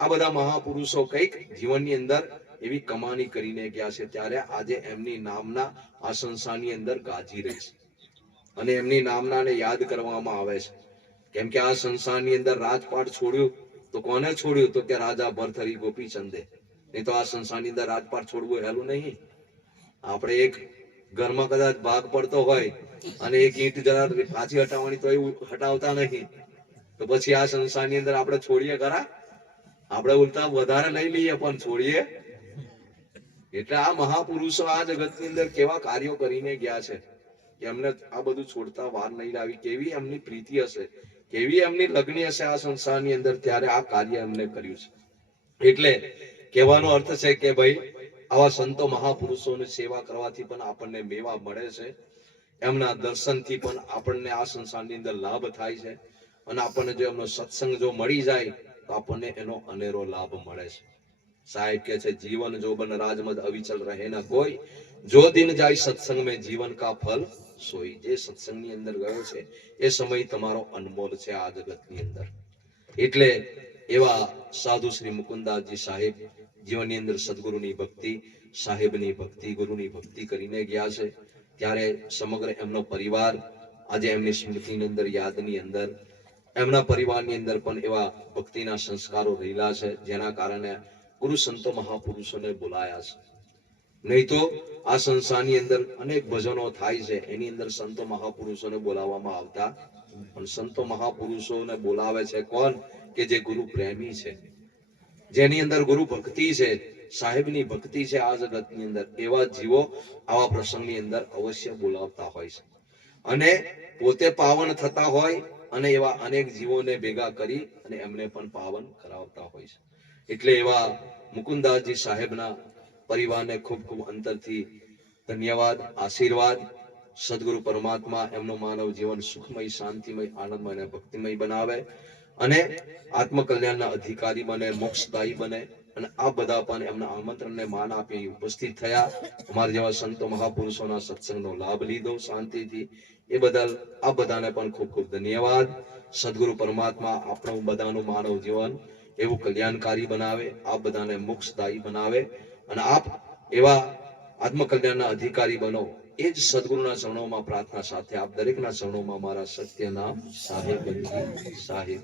આ બધા મહાપુરુષો કંઈક જીવનની અંદર એવી કમાણી કરીને ગયા છે. ત્યારે આજે એમની નામના આ સંસારની અંદર ગાજી રહી છે અને એમની નામનાને યાદ કરવામાં આવે છે. કેમ કે આ સંસારની અંદર રાજપાટ છોડ્યું તો કોને છોડ્યું? તો કે રાજા ભરથરી, ગોપીચંદે. નહીં તો આ સંસારની અંદર રાજપાટ છોડવું હેલું નહીં. આપણે એક ઘરમાં કદાચ ભાગ પડતો હોય અને એક ઈંટ જરા પાછી હટાવવાની તો એવું હટાવતા નહીં. તો પછી આ સંસારની અંદર આપણે છોડીએ ખરા? આપણે ઉલટા વધારે લઈ લઈએ પણ છોડીએ. એટલે આ મહાપુરુષો આ જગતની અંદર કેવા કાર્યો કરીને ગયા છે કે એમને આ બધું છોડતા વાર નહીં લાવી. કેવી એમની પ્રીતિ હશે, કેવી એમની લગ્ની હશે આ સંસારની અંદર, ત્યારે આ કાર્ય એમને કર્યું છે. એટલે કહેવાનો અર્થ છે કે ભાઈ આવા સંતો મહાપુરુષોની સેવા કરવાથી પણ આપણને મેવા મળે છે. એમના દર્શનથી પણ આપણને આ સંસારની અંદર લાભ થાય છે. અને આપણને જો એમનો સત્સંગ જો મળી જાય તો આપણને એનો અનેરો લાભ મળે છે. સાહેબ કે છે જીવન જો બન રાજમદ અવિચલ રહે ના કોઈ, જો દિન જાય સત્સંગ में जीवन का फल सोई. જે સત્સંગની અંદર ગયો છે એ સમય તમારો અનમોલ છે આ જગતની અંદર. એટલે એવા સાધુ શ્રી મુકુંદાસજી સાહેબ જીવનની અંદર સદગુરુની ભક્તિ, સાહેબની ભક્તિ, ગુરુની ભક્તિ કરીને ગયા છે. ત્યારે સમગ્ર એમનો પરિવાર આજે એમની સ્મૃતિની અંદર, યાદની અંદર, એમના પરિવારની અંદર પણ એવા ભક્તિના સંસ્કારો રહેલા છે, જેના કારણે ગુરુ સંતો મહાપુરુષોને બોલાયા છે. નહીં તો આ સંસારની અંદર અનેક ભજનો થાય છે, એની અંદર સંતો મહાપુરુષોને બોલાવવામાં આવતા. પણ સંતો મહાપુરુષોને બોલાવે છે કોણ? કે જે ગુરુ પ્રેમી છે, જેની અંદર ગુરુ ભક્તિ છે, સાહેબની ભક્તિ છે આ જગતની અંદર. એવા જીવો આવા પ્રસંગની અંદર અવશ્ય બોલાવતા હોય છે અને પોતે પાવન થતા હોય અને એવા અનેક જીવોને ભેગા કરી અને એમને પણ પાવન કરાવતા હોય છે. એટલે એવા મુકુંદાસજી સાહેબના પરિવારને ખૂબ ખૂબ અંતરથી ધન્યવાદ, આશીર્વાદ. સદગુરુ પરમાત્મા એમનું માનવ જીવન સુખમય, શાંતિમય, આનંદમય અને ભક્તિમય બનાવે અને આત્મકલ્યાણના અધિકારી બને, મોક્ષદાયી બને. અને આ બધા પણ એમના આમંત્રણને માન આપી ઉપસ્થિત થયા. અમારા જેવા સંતો મહાપુરુષોના સત્સંગનો લાભ લીધો શાંતિથી. એ બદલ આ બધાને પણ ખૂબ ખૂબ ધન્યવાદ. સદગુરુ પરમાત્મા આપણું બધાનું માનવ જીવન એવું કલ્યાણકારી બનાવે, આપ બધાને મોક્ષદાયી બનાવે અને આપ એવા આત્મકલ્યાણના અધિકારી બનો. એ જ સદગુરુના ચરણોમાં પ્રાર્થના સાથે આપ દરેકના ચરણોમાં મારા સત્ય નામ સાહેબ સાહેબ.